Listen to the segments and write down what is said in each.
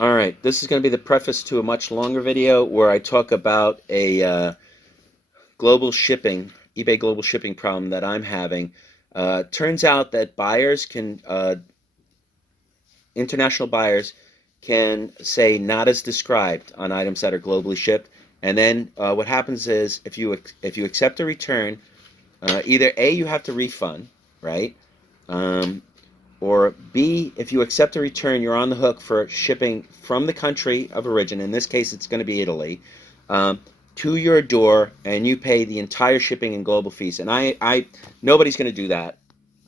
All right, this is going to be the preface to a much longer video where I talk about a global shipping, eBay global shipping problem that I'm having. Turns out that buyers can, international buyers can say not as described on items that are globally shipped. And then what happens is if you accept a return, either A, you have to refund, right? Um, or B, if you accept a return, you're on the hook for shipping from the country of origin. In this case, it's going to be Italy, um, to your door, and you pay the entire shipping and global fees. And nobody's going to do that.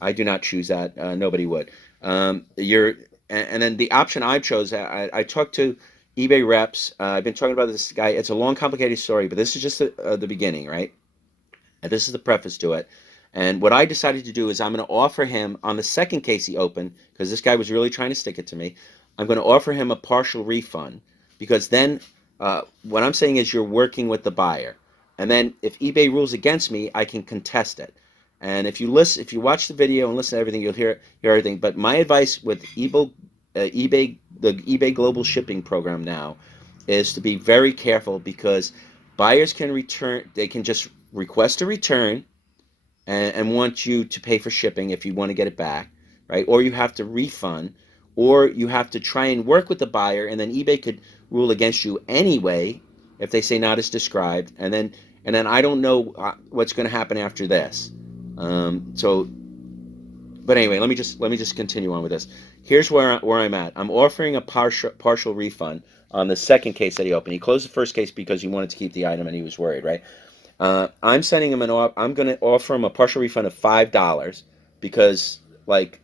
I do not choose that. Nobody would. You're, and then the option I chose. I talked to eBay reps. I've been talking about this guy. It's a long, complicated story, but this is just the beginning, right? And this is the preface to it. And what I decided to do is I'm going to offer him on the second case he opened, because this guy was really trying to stick it to me. I'm going to offer him a partial refund, because then what I'm saying is you're working with the buyer. And then if eBay rules against me, I can contest it. And if you watch the video and listen to everything, you'll hear everything. But my advice with eBay, the eBay Global Shipping Program now, is to be very careful, because buyers can return. They can just request a return and want you to pay for shipping if you want to get it back, right? Or you have to refund, or you have to try and work with the buyer, and then eBay could rule against you anyway if they say not as described, and then I don't know what's going to happen after this. But anyway, let me just continue on with this. Here's where I'm at. I'm offering a partial refund on the second case that he opened. He closed the first case because he wanted to keep the item and he was worried, right? I'm sending him I'm going to offer him a partial refund of $5, because, like,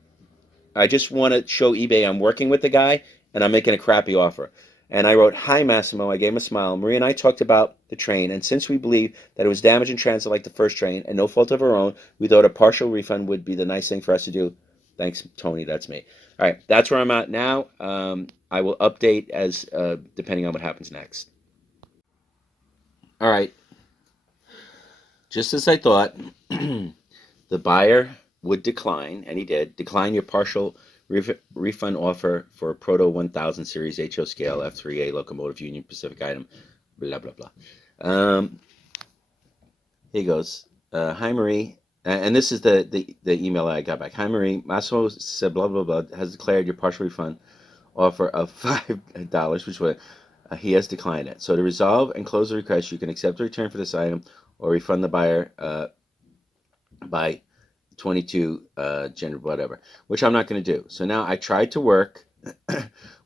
I just want to show eBay I'm working with the guy and I'm making a crappy offer. And I wrote, "Hi, Massimo." I gave him a smile. Maria and I talked about the train, and since we believe that it was damaged in transit like the first train and no fault of our own, we thought a partial refund would be the nice thing for us to do. Thanks, Tony. That's me. All right, that's where I'm at now. I will update as depending on what happens next. All right, just as I thought, the buyer would decline, and he did, decline your partial refund offer for a Proto 1000 Series HO scale F3A locomotive Union Pacific item, blah, blah, blah. Here he goes. Hi, Marie. And this is the email I got back. Hi, Marie. Massimo said, blah, blah, blah, has declared your partial refund offer of $5, which was, he has declined it. So to resolve and close the request, you can accept a return for this item or refund the buyer by 22 gender whatever, which I'm not going to do. So now I tried to work.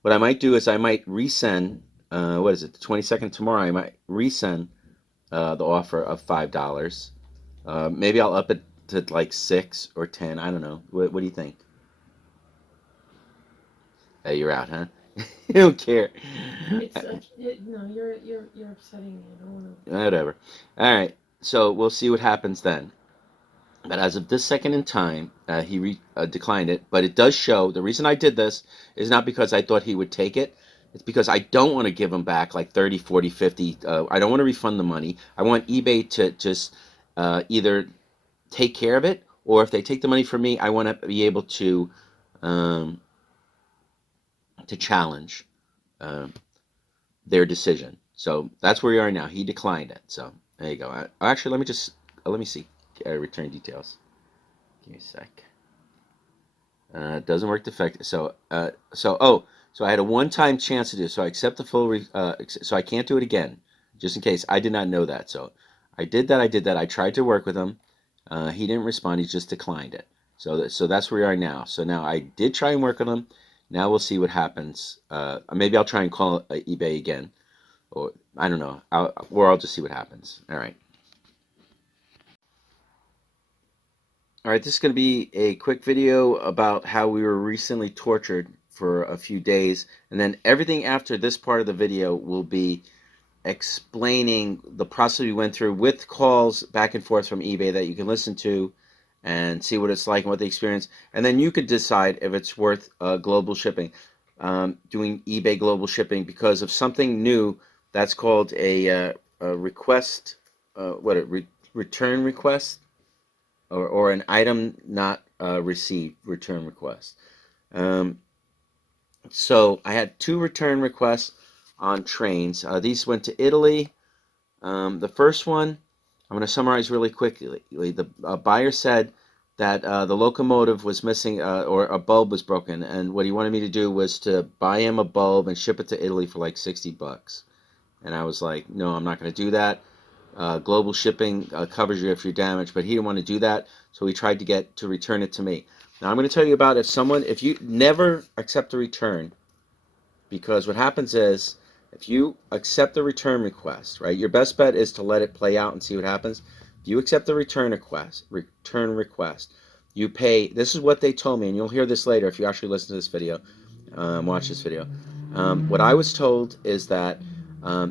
What I might do is I might resend, what is it, the 22nd tomorrow, I might resend the offer of $5. Maybe I'll up it to like 6 or 10. I don't know. What do you think? Hey, you're out, huh? You don't care. It's no, you're upsetting me. I don't want to. Whatever. All right. So we'll see what happens then. But as of this second in time, he declined it. But it does show, the reason I did this is not because I thought he would take it. It's because I don't want to give him back like 30, 40, 50. I don't want to refund the money. I want eBay to just either take care of it, or if they take the money from me, I want to be able um, to challenge their decision. So that's where we are now. He declined it. So there you go. Actually, let me see return details. Give me a sec. Doesn't work defective. So I had a one-time chance to do. So I accept the full. So I can't do it again, just in case. I did not know that. So I did that. I tried to work with him. He didn't respond. He just declined it. So that's where we are now. So now I did try and work with him. Now we'll see what happens. Maybe I'll try and call eBay again, or I don't know. I'll just see what happens. All right. All right, this is going to be a quick video about how we were recently tortured for a few days, and then everything after this part of the video will be explaining the process we went through with calls back and forth from eBay that you can listen to and see what it's like and what they experience, and then you could decide if it's worth global shipping, doing eBay global shipping, because of something new that's called a request, return request, or an item not received return request. So I had 2 return requests on trains. These went to Italy. The first one, I'm going to summarize really quickly. The buyer said that the locomotive was missing, or a bulb was broken, and what he wanted me to do was to buy him a bulb and ship it to Italy for like $60. And I was like, no, I'm not going to do that. Global shipping covers you if you're damaged, but he didn't want to do that, so he tried to get to return it to me. Now I'm going to tell you about if you never accept a return, because what happens is, if you accept the return request, right, your best bet is to let it play out and see what happens. If you accept the return request, you pay, this is what they told me, and you'll hear this later if you actually listen to this video, watch this video. What I was told is that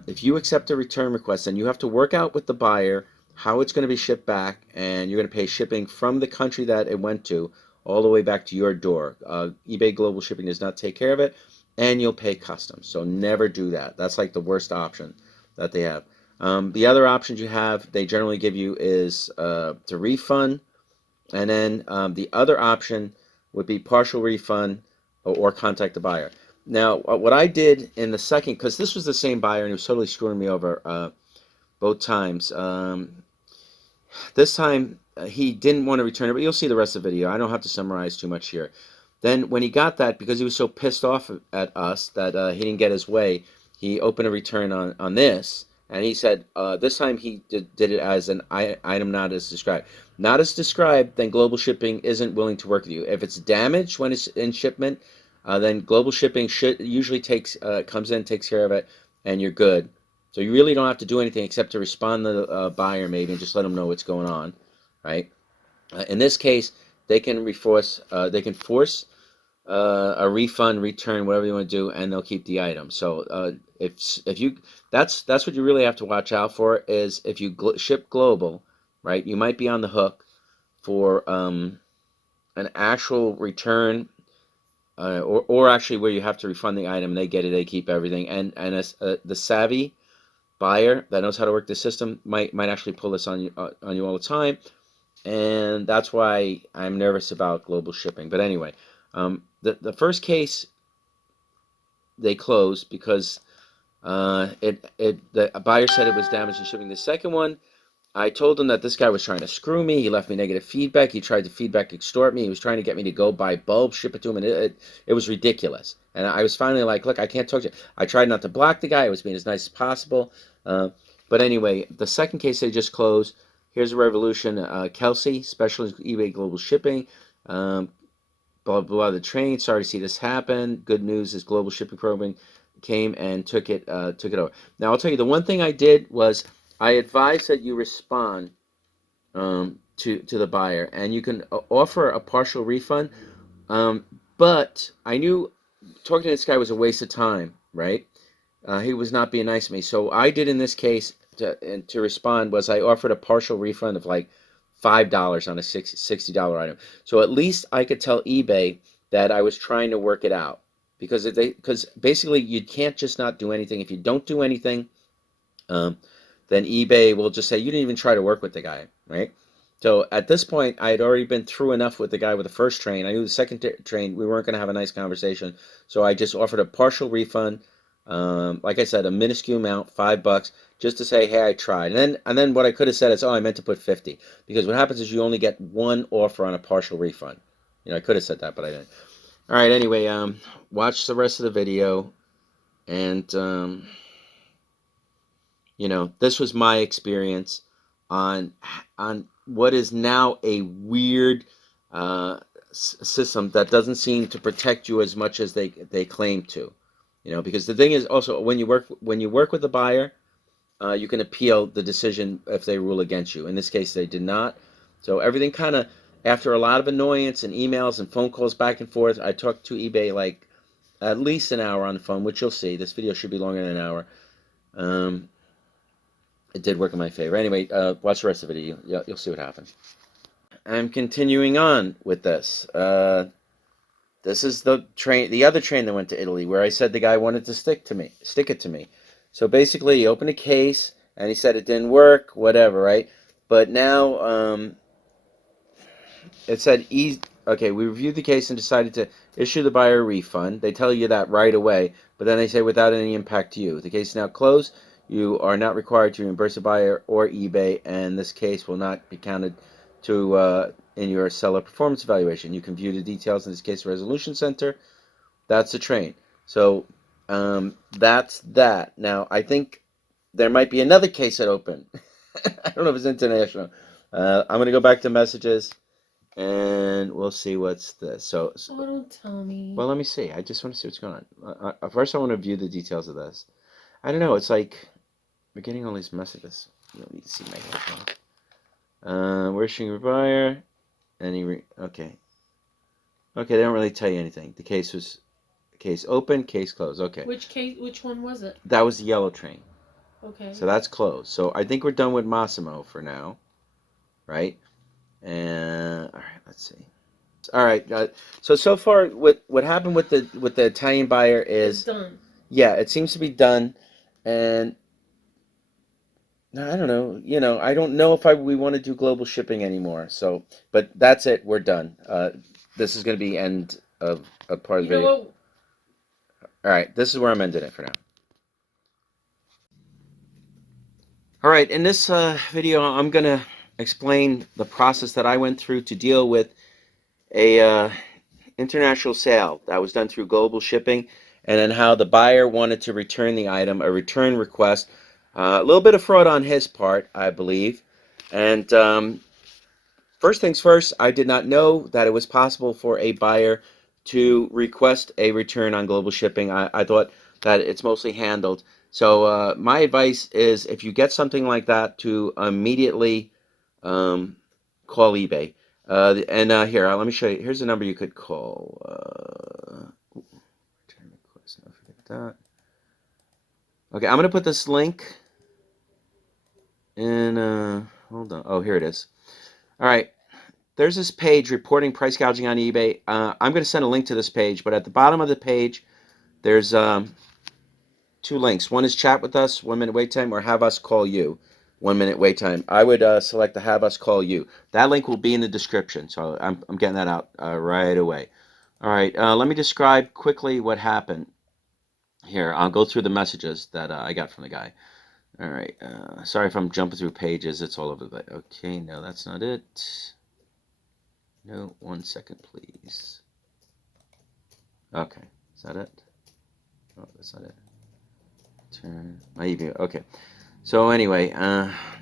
if you accept a return request, then you have to work out with the buyer how it's going to be shipped back, and you're going to pay shipping from the country that it went to all the way back to your door. eBay Global Shipping does not take care of it, and you'll pay customs. So never do that. That's like the worst option that they have. The other options you have, they generally give you, is to refund, and then the other option would be partial refund or contact the buyer. Now, what I did in the second, because this was the same buyer and he was totally screwing me over both times. This time he didn't want to return it, but you'll see the rest of the video. I don't have to summarize too much here. Then when he got that, because he was so pissed off at us that he didn't get his way, he opened a return on this, and he said this time he did it as an item not as described. Not as described, then Global Shipping isn't willing to work with you. If it's damaged when it's in shipment, then Global Shipping usually comes in, takes care of it, and you're good. So you really don't have to do anything except to respond to the buyer maybe and just let them know what's going on, right? In this case, they can force a refund, return, whatever you want to do, and they'll keep the item. So if you that's what you really have to watch out for, is if you ship global, right? You might be on the hook for an actual return, or actually where you have to refund the item. They get it, they keep everything, and the savvy buyer that knows how to work the system might actually pull this on you all the time, and that's why I'm nervous about global shipping. But anyway, the first case they closed because the buyer said it was damaged in shipping. The second one, I told him that this guy was trying to screw me. He left me negative feedback. He tried to feedback extort me. He was trying to get me to go buy bulbs, ship it to him, and it was ridiculous. And I was finally like, look, I can't talk to you. I tried not to block the guy. I was being as nice as possible. But anyway, the second case they just closed. Here's a revolution. Kelsey, specialist eBay Global Shipping. Blah, blah, blah, the train. Sorry to see this happen. Good news is Global Shipping Program came and took it over. Now, I'll tell you, the one thing I did was I advise that you respond to the buyer, and you can offer a partial refund. But I knew talking to this guy was a waste of time, right? He was not being nice to me. So I did in this case to respond was I offered a partial refund of like $5 on a $60 item. So at least I could tell eBay that I was trying to work it out, because basically you can't just not do anything. If you don't do anything, then eBay will just say you didn't even try to work with the guy, right? So at this point, I had already been through enough with the guy with the first train. I knew the second train we weren't going to have a nice conversation, so I just offered a partial refund. Like I said, a minuscule amount, $5, just to say, hey, I tried. And then what I could have said is, oh, I meant to put 50, because what happens is you only get one offer on a partial refund. You know, I could have said that, but I didn't. All right, anyway, watch the rest of the video, and you know, this was my experience on what is now a weird system that doesn't seem to protect you as much as they claim to. You know, because the thing is also when you work with the buyer, you can appeal the decision if they rule against you. In this case, they did not. So everything kind of, after a lot of annoyance and emails and phone calls back and forth, I talked to eBay like at least an hour on the phone, which you'll see. This video should be longer than an hour. It did work in my favor. Anyway, watch the rest of the video. You'll see what happens. I'm continuing on with this. This is the other train that went to Italy, where I said the guy wanted to stick it to me. So basically, he opened a case and he said it didn't work, whatever, right? But now it said okay, we reviewed the case and decided to issue the buyer a refund. They tell you that right away, but then they say without any impact to you. The case is now closed. You are not required to reimburse the buyer or eBay, and this case will not be counted to in your seller performance evaluation. You can view the details in this case resolution center. That's the train. So that's that. Now, I think there might be another case that opened. I don't know if it's international. I'm going to go back to messages, and we'll see what's this. So, Oh, don't tell me. well, let me see. I just want to see what's going on. First, I want to view the details of this. I don't know. It's like we're getting all these messages. You don't need to see my headphone. Wishing your buyer. Okay. Okay, they don't really tell you anything. The case was case open, case closed. Okay. Which case? Which one was it? That was the yellow train. Okay. So that's closed. So I think we're done with Massimo for now, right? And all right, let's see. All right. So far, what happened with the Italian buyer is It's done. yeah, it seems to be done, and I don't know. I don't know if we want to do global shipping anymore. So, but that's it. We're done. This is going to be end of a part of the video. What? All right, this is where I'm ending it for now. All right, in this video, I'm going to explain the process that I went through to deal with a international sale that was done through global shipping, and then how the buyer wanted to return the item, a return request. A little bit of fraud on his part, I believe. And first things first, I did not know that it was possible for a buyer to request a return on global shipping. I thought that it's mostly handled. So my advice is, if you get something like that, to immediately call eBay. Here, let me show you. Here's a number you could call. Return request. No, forget that. Okay, I'm going to put this link in. Hold on. Oh, here it is. All right. There's this page reporting price gouging on eBay. I'm going to send a link to this page, but at the bottom of the page, there's two links. One is chat with us, 1 minute wait time, or have us call you, 1 minute wait time. I would select the have us call you. That link will be in the description, so I'm getting that out right away. All right, let me describe quickly what happened here. I'll go through the messages that I got from the guy. All right, sorry if I'm jumping through pages. It's all over the place. Okay, no, that's not it. No, 1 second, please. Okay, is that it? Oh, that's not it. Turn my EV. Okay. So anyway,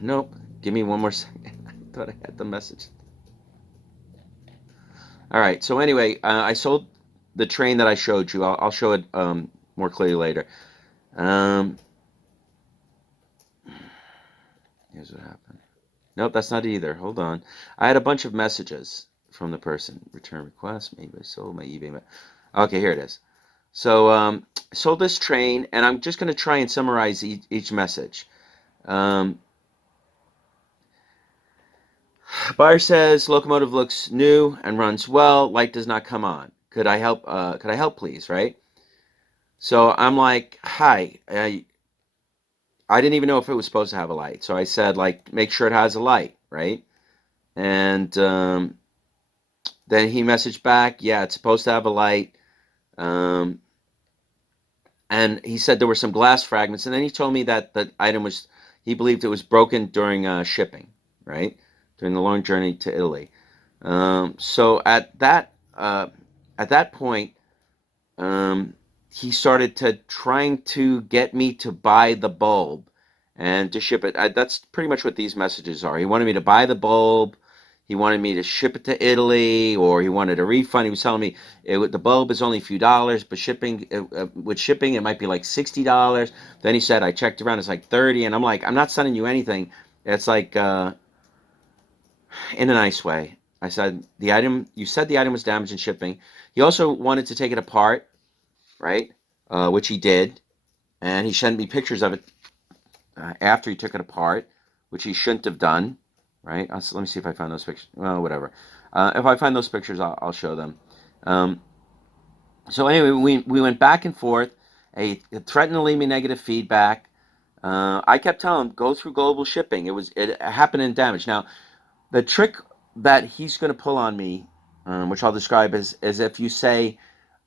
nope. Give me 1 more second. I thought I had the message. All right. So anyway, I sold the train that I showed you. I'll show it more clearly later. Here's what happened. Nope, that's not either. Hold on. I had a bunch of messages from the person. Return request. Maybe I sold my eBay. Okay, here it is. So sold this train, and I'm just going to try and summarize each message. Buyer says locomotive looks new and runs well. Light does not come on. Could I help? Could I help, please? Right. So I'm like, hi. I didn't even know if it was supposed to have a light. So I said, like, make sure it has a light, right? And then he messaged back, yeah, it's supposed to have a light. And he said there were some glass fragments. And then he told me that the item was, he believed it was broken during shipping, right? During the long journey to Italy. So at that point, he started trying to get me to buy the bulb and to ship it. That's pretty much what these messages are. He wanted me to buy the bulb. He wanted me to ship it to Italy, or he wanted a refund. He was telling me the bulb is only a few dollars, but with shipping, it might be like $60. Then he said, I checked around, it's like 30, and I'm like, I'm not sending you anything. It's like, in a nice way. I said, you said the item was damaged in shipping. He also wanted to take it apart, right? Which he did, and he sent me pictures of it after he took it apart, which he shouldn't have done, right? Let me see if I find those pictures. Well, whatever. If I find those pictures, I'll show them. So anyway, we went back and forth. He threatened to leave me negative feedback. I kept telling him, go through global shipping. It happened in damage. Now, the trick that he's going to pull on me, which I'll describe as if you say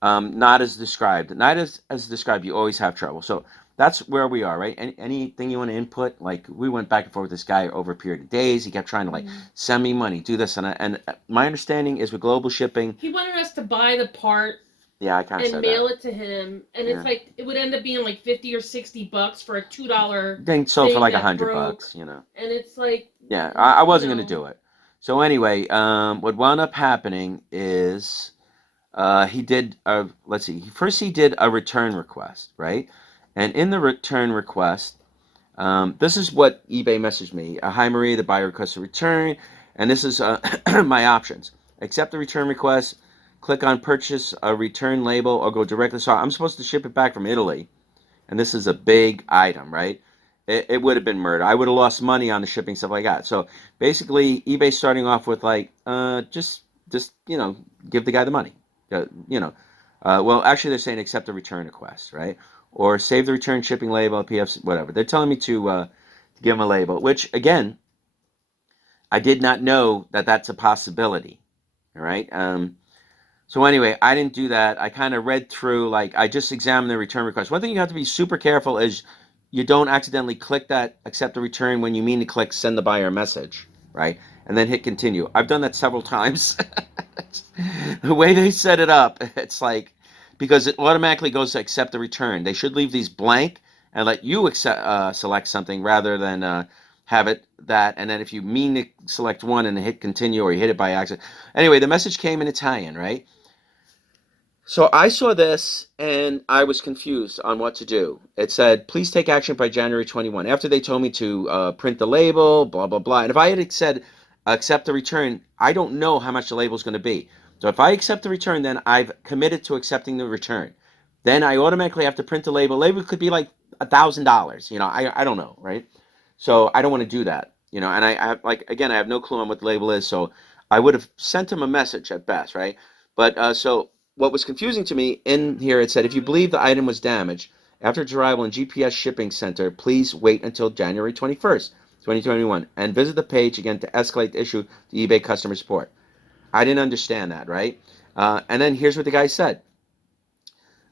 not as described. Not as described, you always have trouble. So that's where we are, right? Anything you want to input? Like, we went back and forth with this guy over a period of days. He kept trying to, like, send me money, do this. And my understanding is with global shipping... He wanted us to buy the part... Yeah, I kind of said and mail it to him, and it's like it would end up being like $50 or $60 for a $2 thing sold for like $100, you know. And it's like, yeah, I wasn't going to do it. So anyway, what wound up happening is he did let's see. First, he did a return request, right? And in the return request, this is what eBay messaged me: "Hi Marie, the buyer requests a return, and this is my options: accept the return request. Click on purchase a return label or go directly." So I'm supposed to ship it back from Italy. And this is a big item, right? It would have been murder. I would have lost money on the shipping, stuff like that. So basically, eBay starting off with like, just give the guy the money. Well, actually, they're saying accept the return request, right? Or save the return shipping label, PF, whatever. They're telling me to give them a label, which, again, I did not know that that's a possibility, all right? So anyway, I didn't do that. I kind of read through, like, I just examined the return request. One thing you have to be super careful is you don't accidentally click that accept the return when you mean to click send the buyer a message, right? And then hit continue. I've done that several times. The way they set it up, it's like, because it automatically goes to accept the return. They should leave these blank and let you select something rather than have it that. And then if you mean to select one and hit continue or you hit it by accident. Anyway, the message came in Italian, right? So I saw this and I was confused on what to do. It said, please take action by January 21. After they told me to print the label, blah, blah, blah. And if I had said accept the return, I don't know how much the label is going to be. So if I accept the return, then I've committed to accepting the return. Then I automatically have to print the label. Label could be like $1,000. I don't know, right? So I don't want to do that. And I like, again, I have no clue on what the label is. So I would have sent him a message at best, right? But so what was confusing to me in here, it said, if you believe the item was damaged after its arrival in GPS shipping center, please wait until January 21st, 2021, and visit the page again to escalate the issue to eBay customer support. I didn't understand that, right? And then here's what the guy said.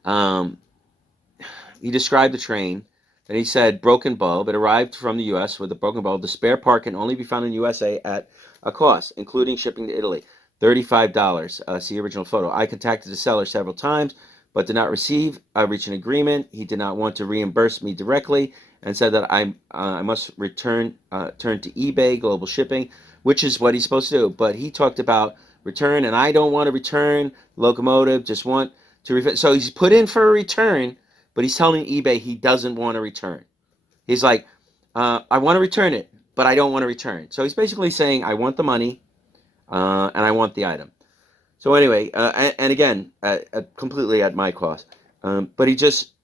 He described the train, and he said, broken bulb. It arrived from the U.S. with a broken bulb. The spare part can only be found in USA at a cost, including shipping to Italy. $35. See original photo. I contacted the seller several times, but did not reach an agreement. He did not want to reimburse me directly and said that I must turn to eBay Global Shipping, which is what he's supposed to do. But he talked about return, and I don't want to return locomotive. Just want to refund. So he's put in for a return, but he's telling eBay he doesn't want to return. He's like, I want to return it, but I don't want to return. So he's basically saying, I want the money. And I want the item. So anyway, and again, completely at my cost. But he just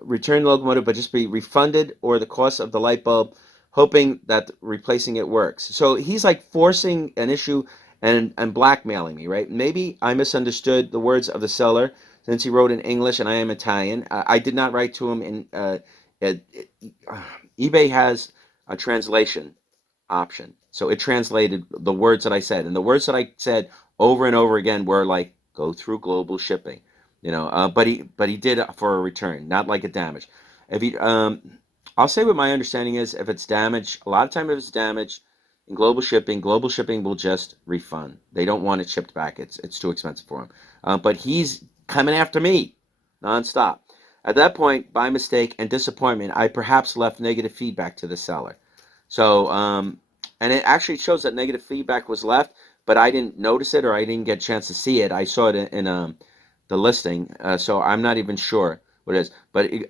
returned the locomotive, but just be refunded or the cost of the light bulb, hoping that replacing it works. So he's like forcing an issue and blackmailing me, right? Maybe I misunderstood the words of the seller since he wrote in English and I am Italian. I did not write to him in eBay has a translation option. So it translated the words that I said. And the words that I said over and over again were like, go through global shipping. But he did it for a return, not like a damage. If he, I'll say what my understanding is. If it's damaged, a lot of time if it's damaged in global shipping will just refund. They don't want it shipped back. It's too expensive for them. But he's coming after me nonstop. At that point, by mistake and disappointment, I perhaps left negative feedback to the seller. So, and it actually shows that negative feedback was left, but I didn't notice it or I didn't get a chance to see it. I saw it in the listing, so I'm not even sure what it is.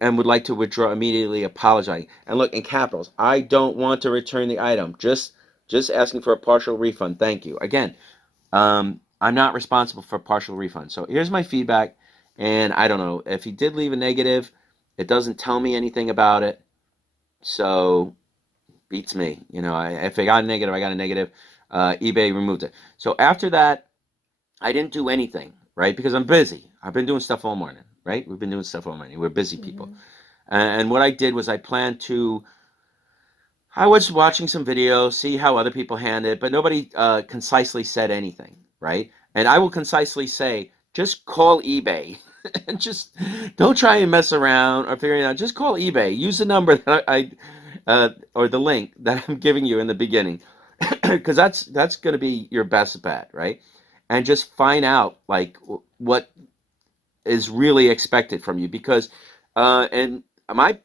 And would like to withdraw immediately, apologize. And look, in capitals, I don't want to return the item. Just asking for a partial refund. Thank you. Again, I'm not responsible for partial refund. So here's my feedback, and I don't know. If he did leave a negative, it doesn't tell me anything about it. So beats me. If I got a negative, I got a negative. eBay removed it. So after that, I didn't do anything, right? Because I'm busy. I've been doing stuff all morning, right? We've been doing stuff all morning. We're busy people. And what I did was I was watching some videos, see how other people handled it, but nobody concisely said anything. right? And I will concisely say, just call eBay. And just don't try and mess around or figure it out. Just call eBay. Use the number that or the link that I'm giving you in the beginning, because that's going to be your best bet, right? And just find out like what is really expected from you, because and my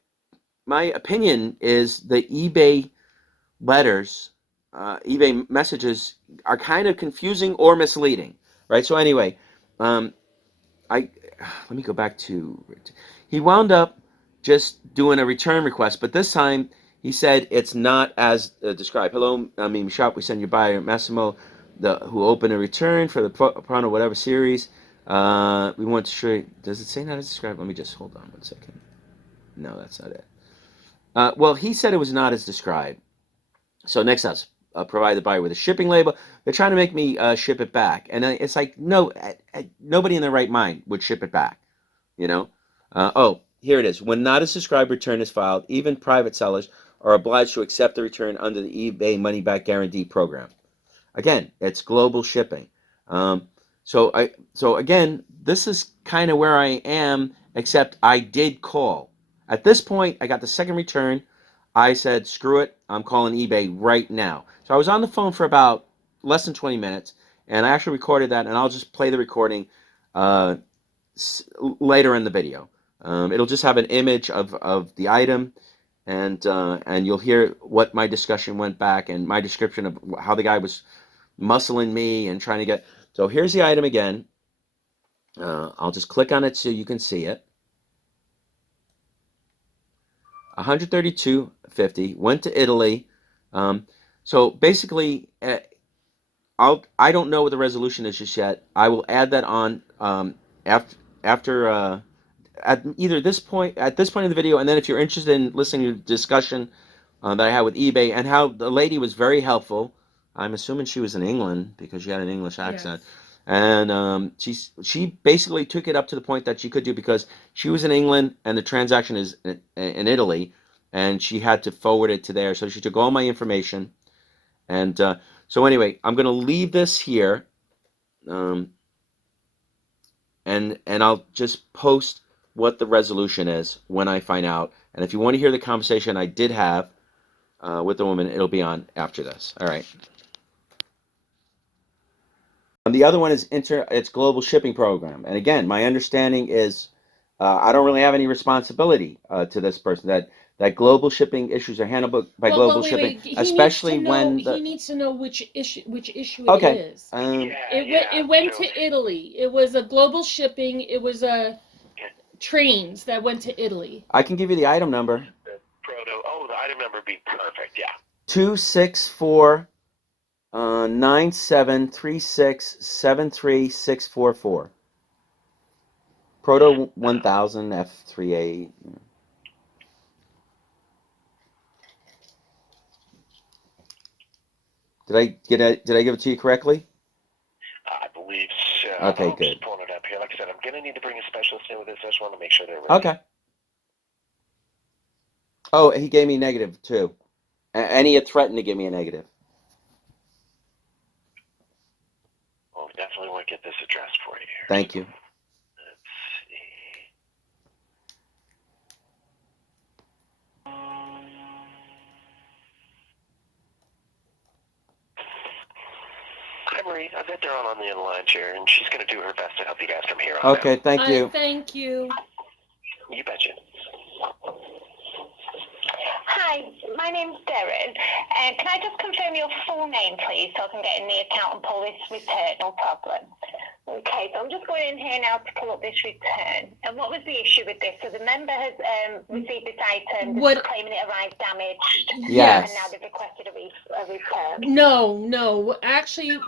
opinion is the eBay letters, eBay messages are kind of confusing or misleading, right? So anyway, I let me go back to, he wound up just doing a return request, but this time he said it's not as described. Hello, I mean shop. We send you buyer Massimo, who opened a return for the Prano whatever series. We want to show you. Does it say not as described? Let me just hold on 1 second. No, that's not it. Well, he said it was not as described. So next up, provide the buyer with a shipping label. They're trying to make me ship it back, and it's like, no, nobody in their right mind would ship it back, you know. Oh, here it is. When not a subscribed return is filed, even private sellers are obliged to accept the return under the eBay money back guarantee program. Again, it's global shipping. So again, this is kind of where I am, except I did call. At this point, I got the second return. I said, screw it, I'm calling eBay right now. So I was on the phone for about less than 20 minutes, and I actually recorded that, and I'll just play the recording later in the video. It'll just have an image of the item, and you'll hear what my discussion went back, and my description of how the guy was muscling me and trying to get. So here's the item again. I'll just click on it so you can see it. 132.50, went to Italy. So basically, I don't know what the resolution is just yet. I will add that on after at either this point in the video, and then if you're interested in listening to the discussion that I had with eBay, and how the lady was very helpful. I'm assuming she was in England because she had an English accent. Yes. And she basically took it up to the point that she could do, because she was in England and the transaction is in Italy, and she had to forward it to there. So she took all my information, and so anyway, I'm going to leave this here, and I'll just post what the resolution is when I find out. And if you want to hear the conversation I did have with the woman, it'll be on after this. All right. And the other one is it's global shipping program. And again, my understanding is I don't really have any responsibility to this person. That global shipping issues are handled by global shipping, especially when he needs to know which issue it is. It went to Italy. It was a global shipping. It was a trains that went to Italy. I can give you the item number. The item number would be perfect. Yeah. 264 9736736644. Proto 1000 F38. Did I give it to you correctly? I believe so. Okay, good. Just pulling it up here. Like I said, I'm gonna need to bring a specialist in with this. I just want to make sure they're ready. Okay. Oh, he gave me negative too, and he had threatened to give me a negative. Well, we definitely want to get this addressed for you here. Thank you. Let's see. Hi, Marie. I've got Daryll on the other line here, and she's going to do her best to help you guys from here on Okay, out. thank you. Thank you. You betcha. Hi, my name's Darren. Can I just confirm your full name, please, so I can get in the account and pull this return? No problem. Okay, so I'm just going in here now to pull up this return. And what was the issue with this? So the member has received this item, claiming it arrived damaged. Yes. And now they've requested a return. No. Actually,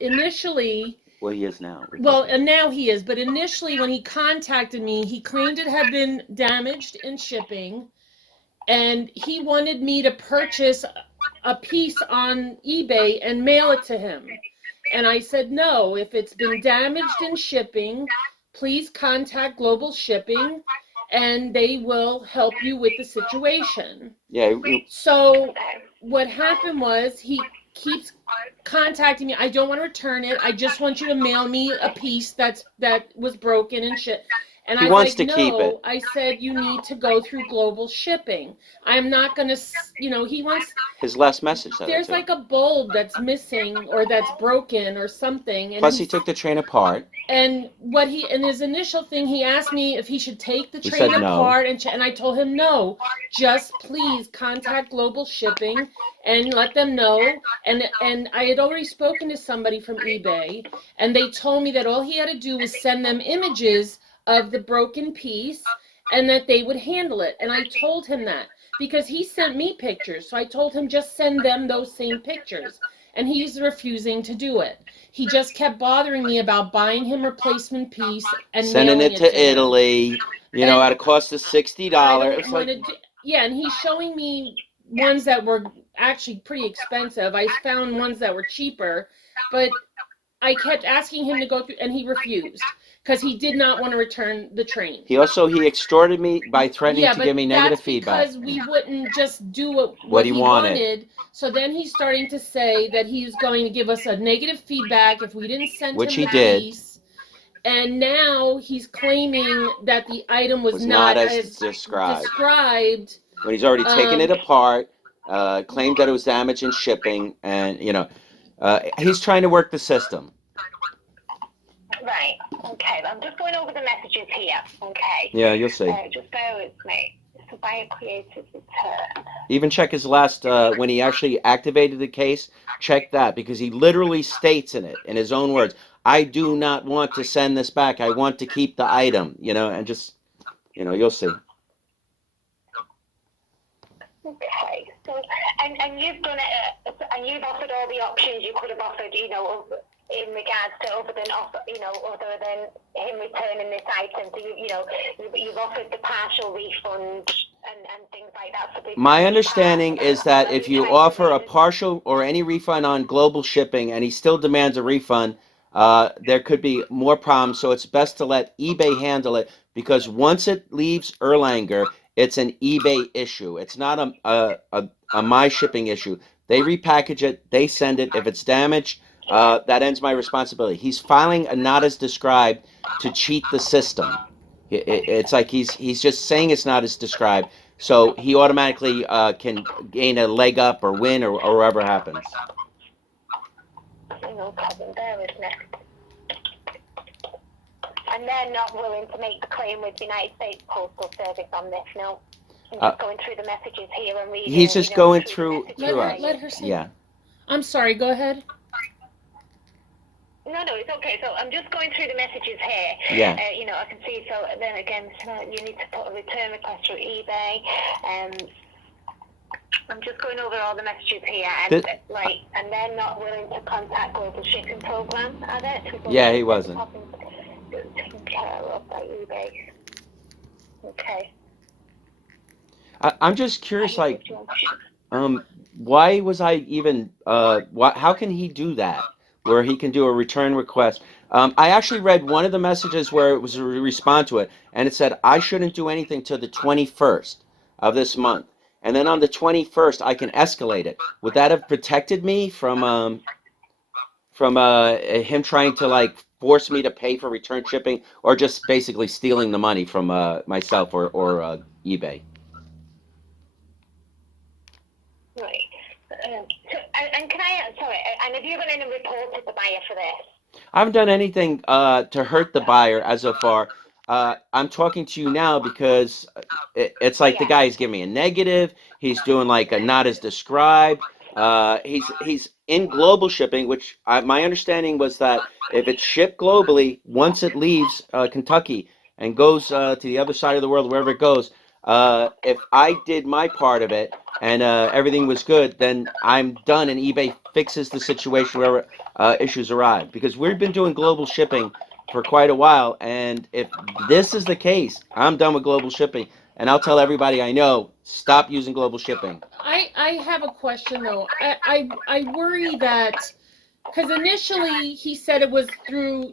initially... Well, he is now. Well, and now he is. But initially, when he contacted me, he claimed it had been damaged in shipping. And he wanted me to purchase a piece on eBay and mail it to him. And I said, no, if it's been damaged in shipping, please contact Global Shipping and they will help you with the situation. Yeah. So what happened was he keeps contacting me. I don't want to return it. I just want you to mail me a piece that was broken and shit. And He I wants was to like, keep no, it. I said, you need to go through global shipping. I'm not going to, he wants, His last message said there's that too. like a bulb that's missing or that's broken or something. And Plus, he took the train apart. And in his initial thing, he asked me if he should take the He train said no. apart, and I told him no. Just please contact Global Shipping and let them know. And I had already spoken to somebody from eBay, and they told me that all he had to do was send them images of the broken piece, and that they would handle it. And I told him that because he sent me pictures, so I told him just send them those same pictures, and he's refusing to do it. He just kept bothering me about buying him replacement piece and Sending mailing it to him. Italy, you know, And at a cost of $60. I It's don't like, want to yeah, and he's showing me ones that were actually pretty expensive. I found ones that were cheaper, but I kept asking him to go through, and he refused because he did not want to return the train. he extorted me by threatening to give me negative feedback. Because we wouldn't just do What he he wanted. So then he's starting to say that he's going to give us a negative feedback if we didn't send Which him he the did. piece. And now he's claiming that the item was not not as described. When he's already taken it apart, claimed that it was damaged in shipping, and he's trying to work the system. Right. Okay. I'm just going over the messages here. Okay. Yeah, you'll see. Just bear with me. So buyer creative return. Even check his last when he actually activated the case. Check that, because he literally states in it, in his own words, "I do not want to send this back. I want to keep the item." And just you'll see. Okay. So and you've done it, and you've offered all the options you could have offered. In regards to other than him returning this item, so you've offered the partial refund and things like that. So my understanding is that if you offer a partial or any refund on global shipping and he still demands a refund, there could be more problems. So it's best to let eBay handle it, because once it leaves Erlanger, it's an eBay issue. It's not a my shipping issue. They repackage it, they send it. If it's damaged, that ends my responsibility. He's filing a not as described to cheat the system. It's like he's just saying it's not as described, so he automatically can gain a leg up or win or whatever happens. No problem. There with me. And they're not willing to make the claim with the United States Postal Service on this, no? I'm just going through the messages here and reading. He's just going through us. Let her say. Yeah. I'm sorry, go ahead. No, it's okay. So I'm just going through the messages here. Yeah. I can see. So then again, you need to put a return request through eBay. I'm just going over all the messages here, and and they're not willing to contact Global Shipping Program, are they? Yeah, he wasn't. Taken care of by eBay. Okay. I'm just curious, why was I even? How can he do that? Where he can do a return request. I actually read one of the messages where it was a response to it, and it said I shouldn't do anything till the 21st of this month, and then on the 21st I can escalate it. Would that have protected me from him trying to force me to pay for return shipping, or just basically stealing the money from myself or eBay? Right. And can and have you got any report to the buyer for this? I haven't done anything to hurt the buyer as of far. I'm talking to you now because it's like the guy's giving me a negative. He's doing a not as described. He's in global shipping, which my understanding was that if it's shipped globally, once it leaves Kentucky and goes to the other side of the world, wherever it goes, if I did my part of it and everything was good, then I'm done, and eBay fixes the situation wherever issues arrive. Because we've been doing global shipping for quite a while, and if this is the case, I'm done with global shipping, and I'll tell everybody I know, stop using global shipping. I have a question though. I worry that, because initially he said it was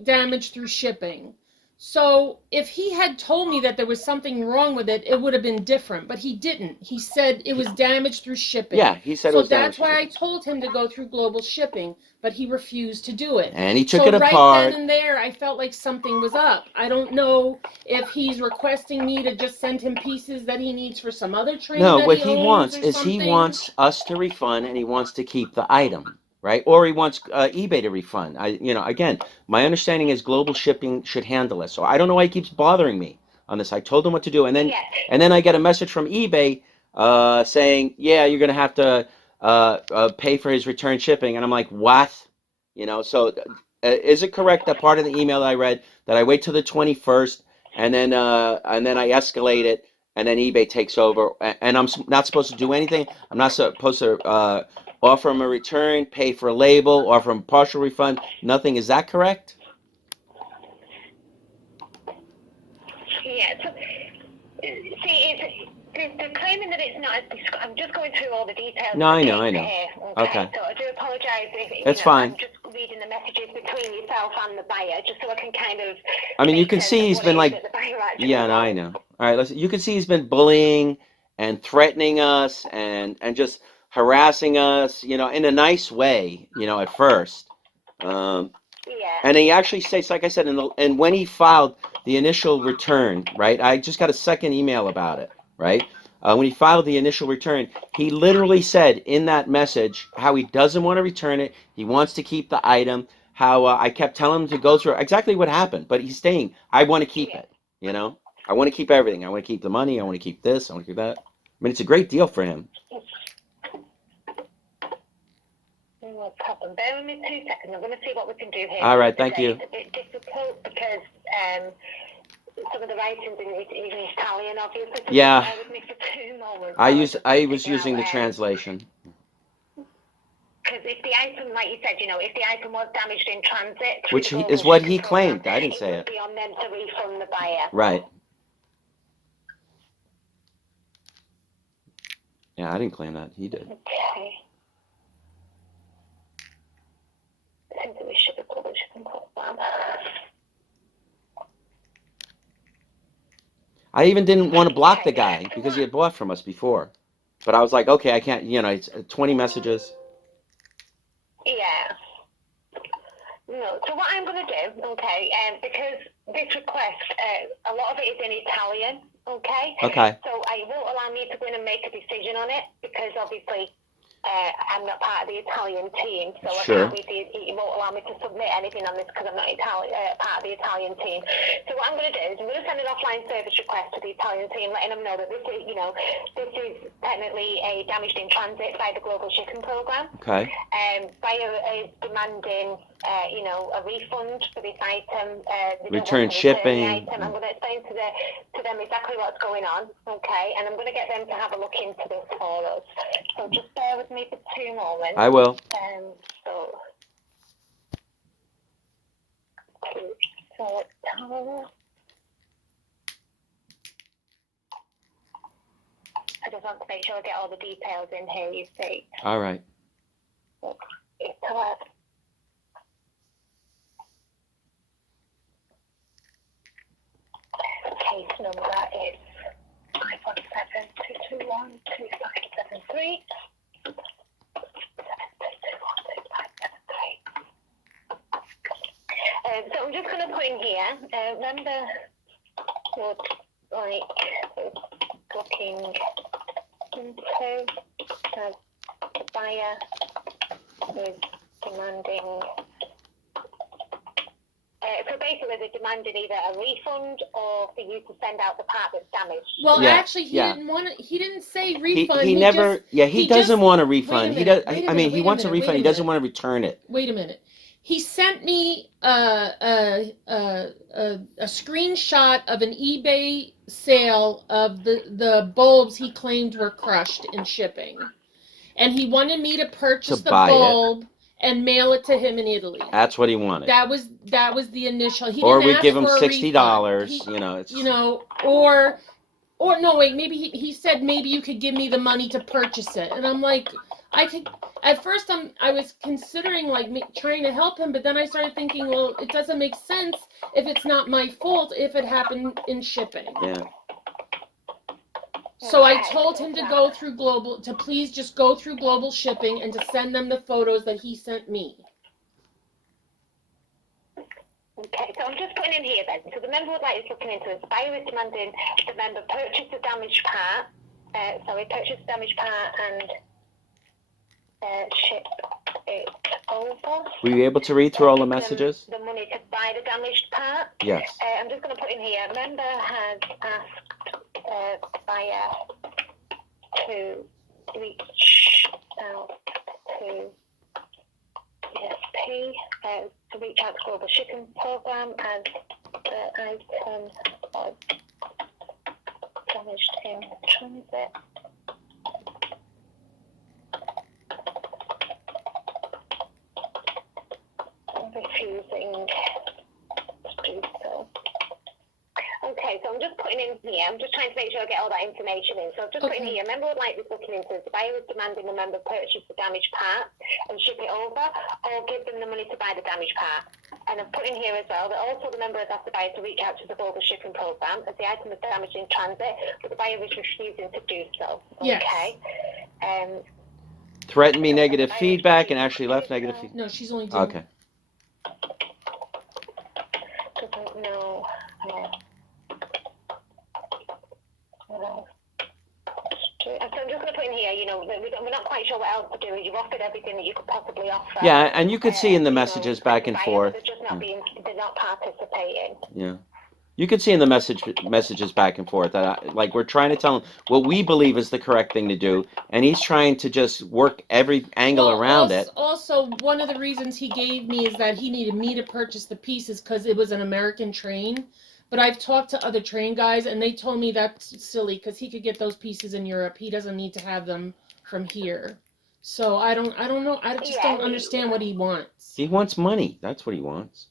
damage through shipping. So if he had told me that there was something wrong with it, it would have been different. But he didn't. He said it was damaged through shipping. Yeah, he said it So was damaged. that's why I told him to go through global shipping, but he refused to do it. And he took so it right apart. then and there, I felt like something was up. I don't know if he's requesting me to just send him pieces that he needs for some other train No, that what he he owns wants or is something. he wants us to refund, and he wants to keep the item, right? Or he wants eBay to refund. Again, my understanding is global shipping should handle it. So I don't know why he keeps bothering me on this. I told him what to do, and then I get a message from eBay saying, yeah, you're gonna have to pay for his return shipping, and I'm like, what? So is it correct that part of the email that I read that I wait till the 21st and then I escalate it? And then eBay takes over, and I'm not supposed to do anything. I'm not supposed to offer him a return, pay for a label, offer him a partial refund. Nothing. Is that correct? Yeah. So, see, they're claiming that it's not. I'm just going through all the details. No, I know. Here, Okay. So I do apologise if That's fine. I'm just reading the messages between yourself and the buyer, just so I can kind of. I mean, you can see he's been like, yeah, no, I know. All right, listen. You can see he's been bullying and threatening us and just harassing us, in a nice way, at first. Yeah. And he actually says, like I said, and when he filed the initial return, right? I just got a second email about it, right? When he filed the initial return, he literally said in that message how he doesn't want to return it. He wants to keep the item. How I kept telling him to go through exactly what happened, but he's saying, I want to keep it, I want to keep everything. I want to keep the money. I want to keep this. I want to keep that. I mean, it's a great deal for him. No problem. Bear with me 2 seconds. I'm going to see what we can do here. All right, thank you. It's a bit difficult because some of the writings in Italian, obviously. So Yeah. bear with me for 2 moments. I was using the translation. Because if the item, like you said, if the item was damaged in transit, Which is what he claimed. I didn't say it. It would be on them to refund the buyer. Right. Yeah, I didn't claim that. He did. Okay. Simply we should have published and put that. I even didn't want to block the guy because he had bought from us before. But I was like, okay, I can't, it's 20 messages. Yeah. No, so what I'm going to do, okay, because this request, a lot of it is in Italian, okay? Okay. So it won't allow me to go in and make a decision on it because obviously I'm not part of the Italian team, so Sure. it won't allow me to submit anything on this because I'm not part of the Italian team. So what I'm going to do is I'm going to send an offline service request to the Italian team, letting them know that this is, this is technically a damaged in transit by the global shipping program. Okay. Buyer is demanding, a refund for this item. Return shipping. The item. I'm going to explain to them exactly what's going on, okay? And I'm going to get them to have a look into this for us. So just bear with me for 2 moments. I will. I just want to make sure I get all the details in here, you see. All right. Case number is 517-221-2573. So I'm just going to put in here, remember would like looking into the buyer is demanding. So basically, they're demanding either a refund or for you to send out the part that's damaged. Well, Yeah, actually, he yeah. didn't want to. He didn't say refund. He never. He doesn't want a refund. He does. Wait a I mean, he minute, wants a wait refund. He doesn't want to return it. Wait a minute. He sent me a screenshot of an eBay sale of the bulbs he claimed were crushed in shipping, and he wanted me to purchase the bulb and mail it to him in Italy. That's what he wanted. That was the initial. He or didn't we ask give him for a $60. refund. Or no, wait, maybe he said maybe you could give me the money to purchase it, and I'm like, I could. at first I was considering like trying to help him, but then I started thinking, well, it doesn't make sense if it's not my fault if it happened in shipping. Yeah. So I told him to go through please just go through global shipping and to send them the photos that he sent me. Okay, so I'm just putting in here then. So the member would like us looking into it. The buyer is demanding the member purchase the damaged part. Purchase the damaged part and ship it over. Were you able to read through all the messages? The money to buy the damaged part. Yes. I'm just going to put in here. Member has asked the buyer to reach out to ESP to reach out to Global Shipping Program as the item was damaged in transit. Refusing to do so. Okay, so I'm just putting in here, I'm just trying to make sure I get all that information in. So I've just put in here, member would like this looking into it. The buyer is demanding the member purchase the damaged part and ship it over, or give them the money to buy the damaged part. And I've put in here as well that also the member has asked the buyer to reach out to the Global Shipping Program as the item is damaged in transit, but the buyer is refusing to do so. Yes. Okay. Threatened me negative feedback and actually left negative feedback. No, she's only doing. Okay. Doesn't know. So I'm just going to put in here, we're not quite sure what else to do. You've offered everything that you could possibly offer. Yeah, and you could see in the messages back and forth. They're just not they're not participating. Yeah. You can see in the messages back and forth that like we're trying to tell him what we believe is the correct thing to do, and he's trying to just work every angle around it. Also, one of the reasons he gave me is that he needed me to purchase the pieces because it was an American train. But I've talked to other train guys, and they told me that's silly because he could get those pieces in Europe. He doesn't need to have them from here. So I don't know. I just don't understand what he wants. He wants money. That's what he wants.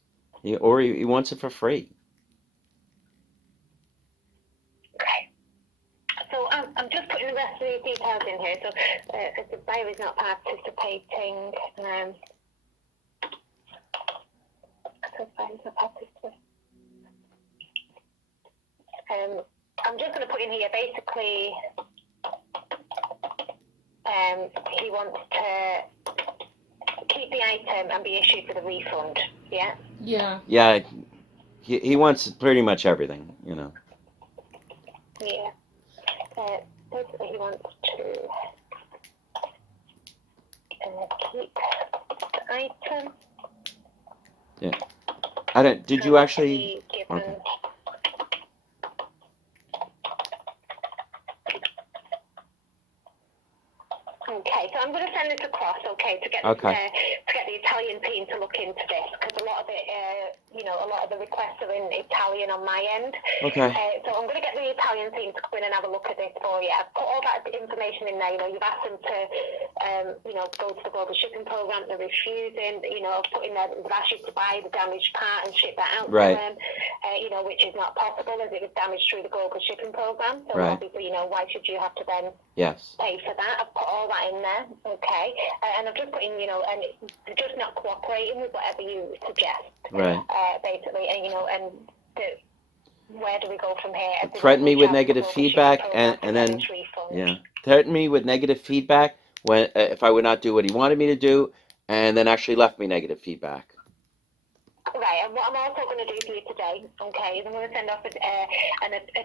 Or he wants it for free. Okay. So I'm just putting the rest of the details in here. So if the buyer is not participating, I'm just going to put in here basically he wants to keep the item and be issued with a refund, yeah? Yeah. Yeah, he wants pretty much everything, Yeah. Basically he wants to keep the item. Yeah. Did you actually... Okay. Okay, so I'm going to send this across, to get the Italian team to look into this, because a lot of it, a lot of the requests are in Italian on my end. Okay. So I'm going to get the Italian team to come in and have a look at this for you. I've put all that information in there. You've asked them to, go to the Global Shipping Program. They're refusing. I've put in there that they've asked you to buy the damaged part and ship that out to them. Which is not possible as it was damaged through the Global Shipping Program. So obviously, why should you have to then pay for that? I've put all that in there. Okay. And I've just put in, and they're just not cooperating with whatever you suggest. Right. Basically, and where do we go from here? Threaten me with negative feedback, and then threaten me with negative feedback when if I would not do what he wanted me to do, and then actually left me negative feedback. Right, and what I'm also going to do for you today, is I'm going to send off a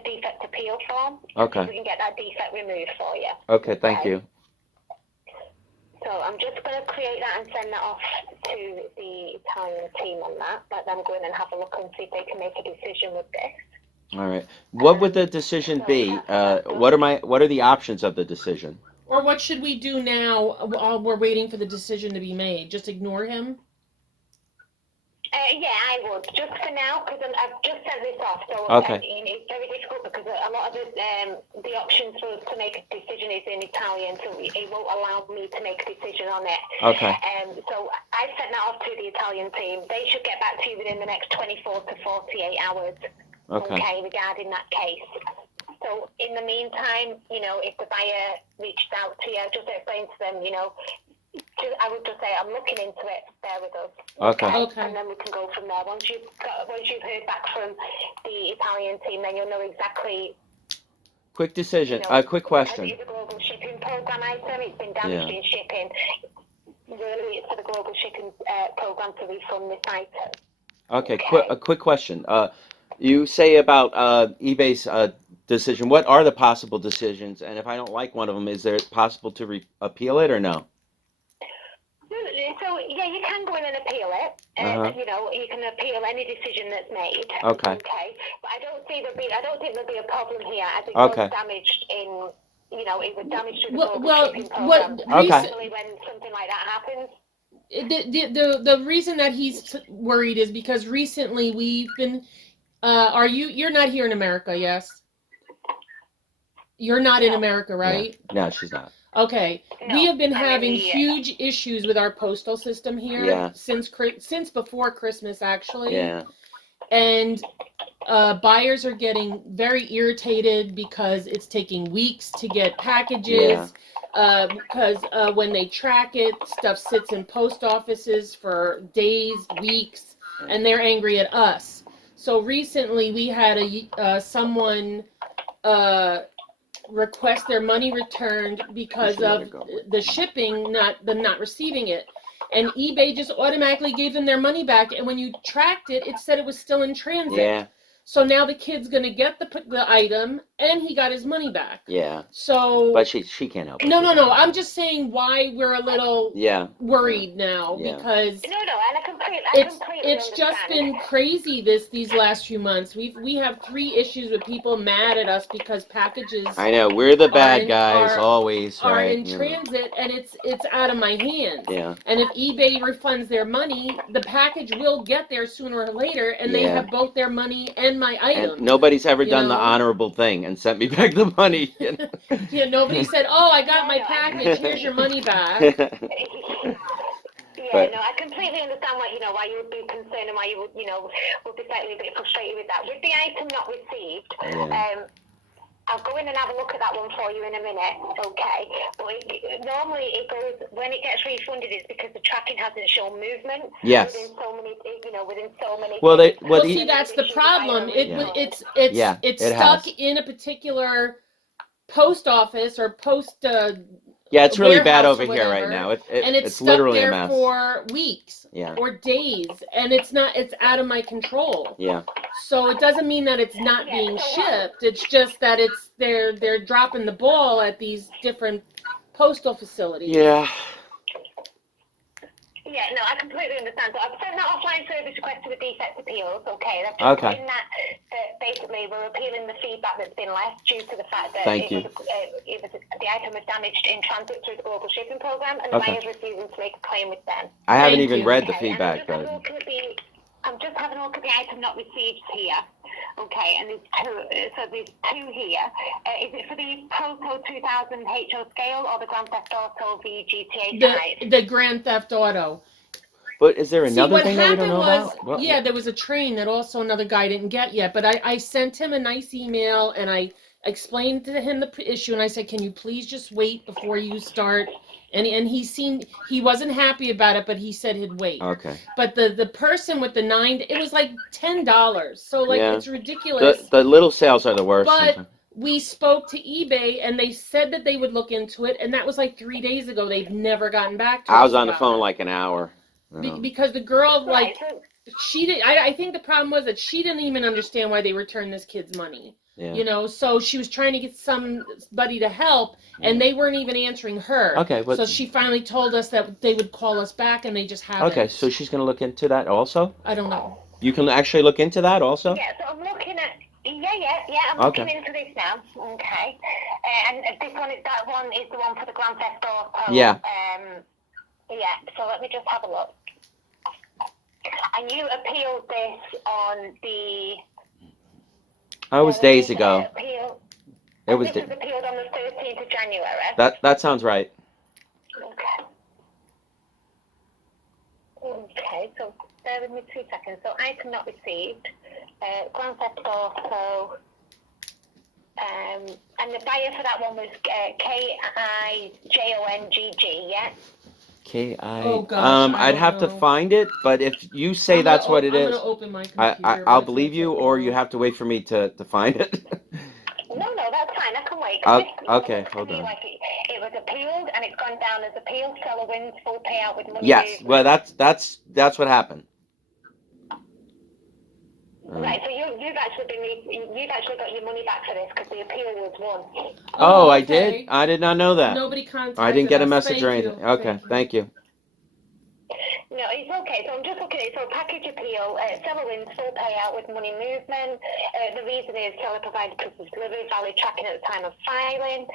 defect appeal form. Okay. So we can get that defect removed for you. Okay, thank you. So I'm just going to create that and send that off to the Italian team on that. Let them go in and have a look and see if they can make a decision with this. All right. What would the decision be? What are the options of the decision? Or what should we do now while we're waiting for the decision to be made? Just ignore him? Yeah, I would. Just for now, because I've just sent this off. So it's very difficult because a lot of the options for us to make a decision is in Italian, so it won't allow me to make a decision on it. Okay. So I sent that off to the Italian team. They should get back to you within the next 24 to 48 hours. Okay, regarding that case. So in the meantime, if the buyer reached out to you, just explain to them, I would just say I'm looking into it. Bear with us. Okay. Okay. And then we can go from there. Once you've heard back from the Italian team, then you'll know exactly. Quick decision. Quick question. It's a global shipping program item. It's been damaged in shipping. Really, it's for the global shipping program to refund this item. Okay. A quick question. You say about eBay's decision. What are the possible decisions? And if I don't like one of them, is there possible to appeal it or no? So yeah, you can go in and appeal it. You know, you can appeal any decision that's made. Okay. But I don't think there'll be a problem here, as it was damaged in. You know, it was damaged to the global shipping program. Usually, when something like that happens. The reason that he's worried is because recently we've been. You're not here in America, yes? You're not in America, right? No, she's not. Okay, no, we have been having huge issues with our postal system here since before Christmas, actually. Yeah. And buyers are getting very irritated because it's taking weeks to get packages. Because when they track it, stuff sits in post offices for days, weeks, and they're angry at us. So recently we had someone request their money returned because of the shipping, them not receiving it. And eBay just automatically gave them their money back. And when you tracked it, it said it was still in transit. Yeah. So now the kid's going to get the item, and he got his money back. Yeah. So. But she can't help it. No. I'm just saying why we're a little worried now because. No, and I completely it's just been crazy these last few months. We have 3 issues with people mad at us because packages. I know we're the bad guys always. Are right? in transit, and it's out of my hands. Yeah. And if eBay refunds their money, the package will get there sooner or later, and they have both their money and my item. And nobody's ever done the honorable thing and sent me back the money. You know? Yeah, nobody said, "Oh, I got my package. Here's your money back." No, I completely understand why you would be concerned and why you would be slightly a bit frustrated with that. With the item not received, I'll go in and have a look at that one for you in a minute, okay? But normally it goes, when it gets refunded, it's because the tracking hasn't shown movement. Yes. Within so many Well, see, that's the problem. It's stuck in a particular post office or post. It's really bad over here right now. It's stuck literally there a mess. For weeks or days, and it's out of my control. Yeah. So it doesn't mean that it's not being shipped. It's just that they're dropping the ball at these different postal facilities. Yeah. Yeah, no, I completely understand. So I've sent that offline service request to the defect appeals, okay? I've just put in that basically we're appealing the feedback that's been left due to the fact that the item was damaged in transit through the global shipping program, and the buyer's refusing to make a claim with them. I haven't even read the feedback. I'm just having a look at the item not received here. Okay, and there's 2 here. Is it for the Proto 2000 HO scale or the Grand Theft Auto VGTA type? The Grand Theft Auto. But is there another thing that we don't know about? There was a train that also another guy didn't get yet. But I sent him a nice email and I explained to him the issue and I said, can you please just wait before you start? And he wasn't happy about it, but he said he'd wait. Okay. But the person with the 9, it was like $10. So it's ridiculous. The little sales are the worst. But sometimes. We spoke to eBay and they said that they would look into it, and that was like 3 days ago. They've never gotten back to us. I was on the phone like an hour. Because the girl she did. I think the problem was that she didn't even understand why they returned this kid's money. Yeah. So she was trying to get somebody to help, and they weren't even answering her. Okay. So she finally told us that they would call us back, and they just haven't. Okay, so she's going to look into that also? I don't know. You can actually look into that also? Yeah, so I'm looking at... I'm looking into this now. Okay. And that one is the one for the Grand Theft Auto. Yeah. So let me just have a look. And you appealed this on the... It was days ago. It was appealed on the 13th of January. That sounds right. Okay, so bear with me 2 seconds. So item not received. Grand Theft Auto. And the buyer for that one was KIJONGG, yeah? K-I. Oh, gosh, I I'd don't have to know. find it, but if you say that's what it I'm is, gonna open my I'll computer. but it's believe gonna you, take a or you while. have to wait for me to find it. No, that's fine. I can wait. 'Cause this Okay, looks to hold me on. like it was appealed and it's gone down as appealed. Seller wins, full payout with money Yes, well, movement. that's what happened. Right. So you've actually got your money back for this because the appeal was won. Oh, I okay. did? I did not know that. Nobody contacted I didn't get a us. message or Thank anything. you. Okay, thank you. No, it's okay. So I'm just looking at it. So package appeal, seller wins, full payout with money movement. The reason is seller provided proof of delivery, valid tracking at the time of filing.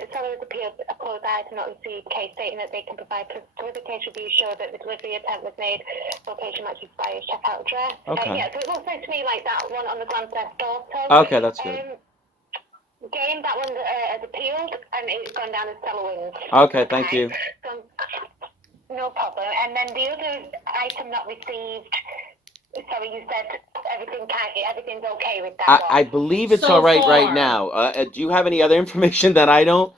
The seller has appealed a closed item not received case stating that they can provide proof of delivery. Case review show that the delivery attempt was made. Location matches buyer's checkout address. Okay. Yeah, so it looks like to me like that one on the Grand Theft Auto. Okay, that's good. Game, that one has appealed and it's gone down as seller wins. Okay, thank you. So, no problem. And then the other item not received, sorry, you said everything's okay with that one? I believe it's So all right far. now. Do you have any other information that I don't?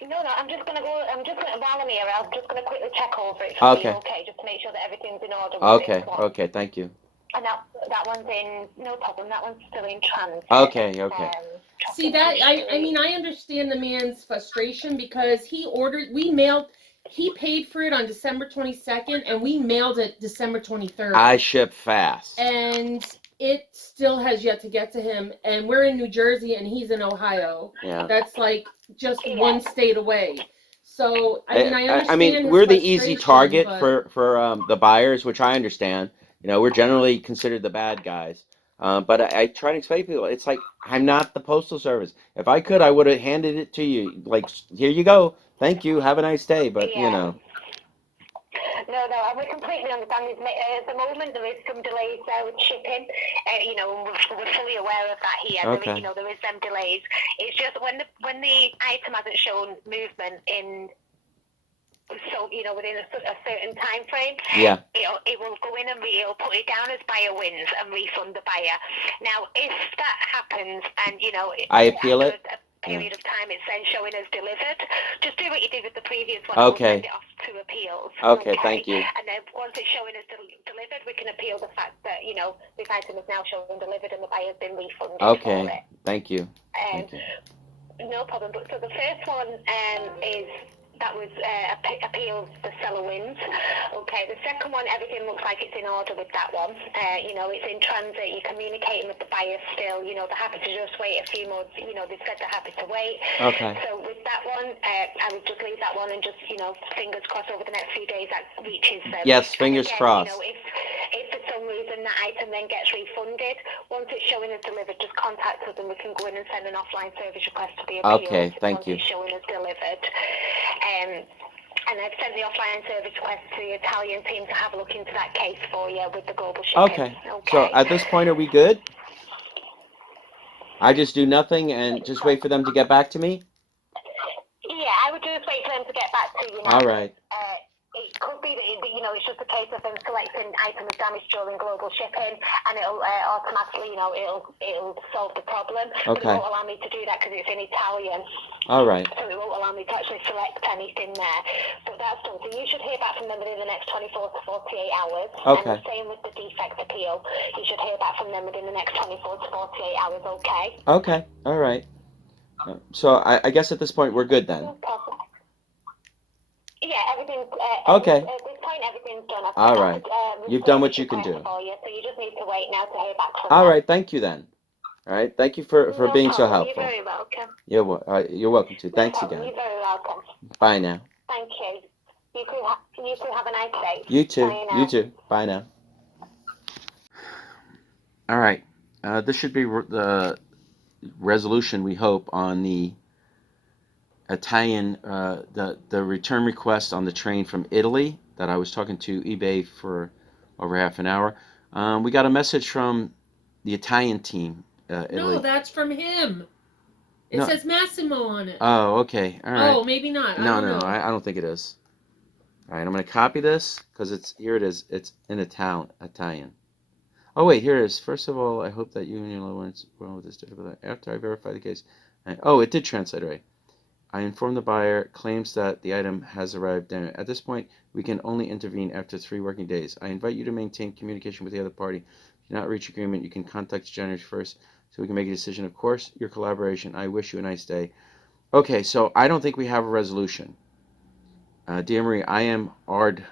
No, I'm just gonna while I'm here, I'm just gonna quickly check over it for Okay. you, okay, just to make sure that everything's in order with Okay, this one. okay, thank you. And that one's in, no problem, that one's still in transit. Okay. See that? I mean, I understand the man's frustration because he paid for it on December 22nd and we mailed it December 23rd. I ship fast. And it still has yet to get to him. And we're in New Jersey and he's in Ohio. Yeah. That's like just one state away. So I mean, I understand. I mean, his we're the easy frustration, target but... for the buyers, which I understand. You know, we're generally considered the bad guys. But I try to explain to people, it's like, I'm not the postal service. If I could, I would have handed it to you. Like, here you go. Thank you. Have a nice day. But, you know. No, and we completely understand. At the moment, there is some delays there with shipping. You know, and we're fully aware of that here. Okay. There is some delays. It's just when the item hasn't shown movement in, so within a certain time frame, Yeah. it will go in and it'll put it down as buyer wins and refund the buyer. Now, if that happens and I appeal it. A period of time it's then showing as delivered, just do what you did with the previous one. Okay. We'll send it off to appeals. Okay, thank you. And then once it's showing as delivered, we can appeal the fact that this item is now showing delivered and the buyer's been refunded for Okay, it. thank you. Thank you. No problem. But so the first one that was appeals, the seller wins. Okay, the second one, everything looks like it's in order with that one. It's in transit, you're communicating with the buyer still, they're happy to just wait a few more, they've said they're happy to wait. Okay. So with that one, I would just leave that one and just, fingers crossed over the next few days that reaches them. Yes, fingers again, crossed. If for some reason that item then gets refunded, once it's showing as delivered, just contact us and we can go in and send an offline service request to be appealed. Okay, thank you. Once it's showing as delivered. And I've sent the offline service request to the Italian team to have a look into that case for you with the global shipping. Okay. So at this point, are we good? I just do nothing and just wait for them to get back to me? Yeah, I would just wait for them to get back to you now. All right. It could be that it's just a case of them selecting items damaged during global shipping, and it'll automatically, it'll solve the problem. Okay. But it won't allow me to do that because it's in Italian. All right. So it won't allow me to actually select anything there. But that's done. So you should hear back from them within the next 24 to 48 hours. Okay. And the same with the defect appeal. You should hear back from them within the next 24 to 48 hours. Okay. Okay. All right. So I guess at this point we're good then. No problem. Yeah, everything's Okay. At this point, everything's done. All right. You've done what you can do. For you, so you just need to wait now to hear back from All them. right. Thank you then. All right. Thank you for No being so problem. helpful. You're very welcome. You're welcome too. Thanks No problem. again. You're very welcome. Bye now. Thank you. You too have a nice day. You too. Bye now. You too. Bye now. All right. This should be the resolution, we hope, on the Italian, the return request on the train from Italy that I was talking to eBay for over half an hour. We got a message from the Italian team. Italy. No, that's from him. It No. says Massimo on it. Oh, okay. All right. Oh, maybe not. I No, don't know. I don't think it is. All right, I'm going to copy this because here it is. It's in Italian. Oh, wait, here it is. First of all, I hope that you and your loved ones well with this difficult. After I verify the case. It did translate right. I inform the buyer, claims that the item has arrived damaged. At this point, we can only intervene after 3 working days. I invite you to maintain communication with the other party. If you do not reach agreement, you can contact January 1st so we can make a decision. Of course, your collaboration. I wish you a nice day. Okay, so I don't think we have a resolution. Dear Marie, I am Ard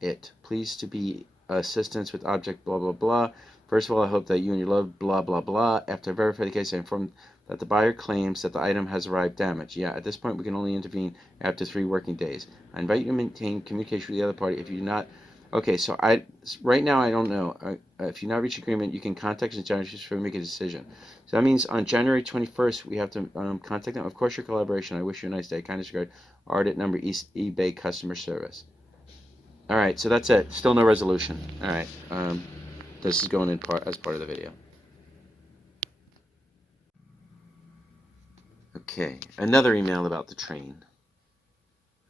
it. Pleased to be assistance with object blah blah blah. First of all, I hope that you and your love blah blah blah. After I verify the case, I inform that the buyer claims that the item has arrived damaged. Yeah, at this point we can only intervene after 3 working days. I invite you to maintain communication with the other party. If you do not, okay, so right now I don't know. If you not reach agreement, you can contact the judge to make a decision. So that means on January 21st we have to contact them. Of course, your collaboration. I wish you a nice day. Kindest regard, Ardit number eBay customer service. All right, so that's it. Still no resolution. All right, this is going in as part of the video. Okay, another email about the train.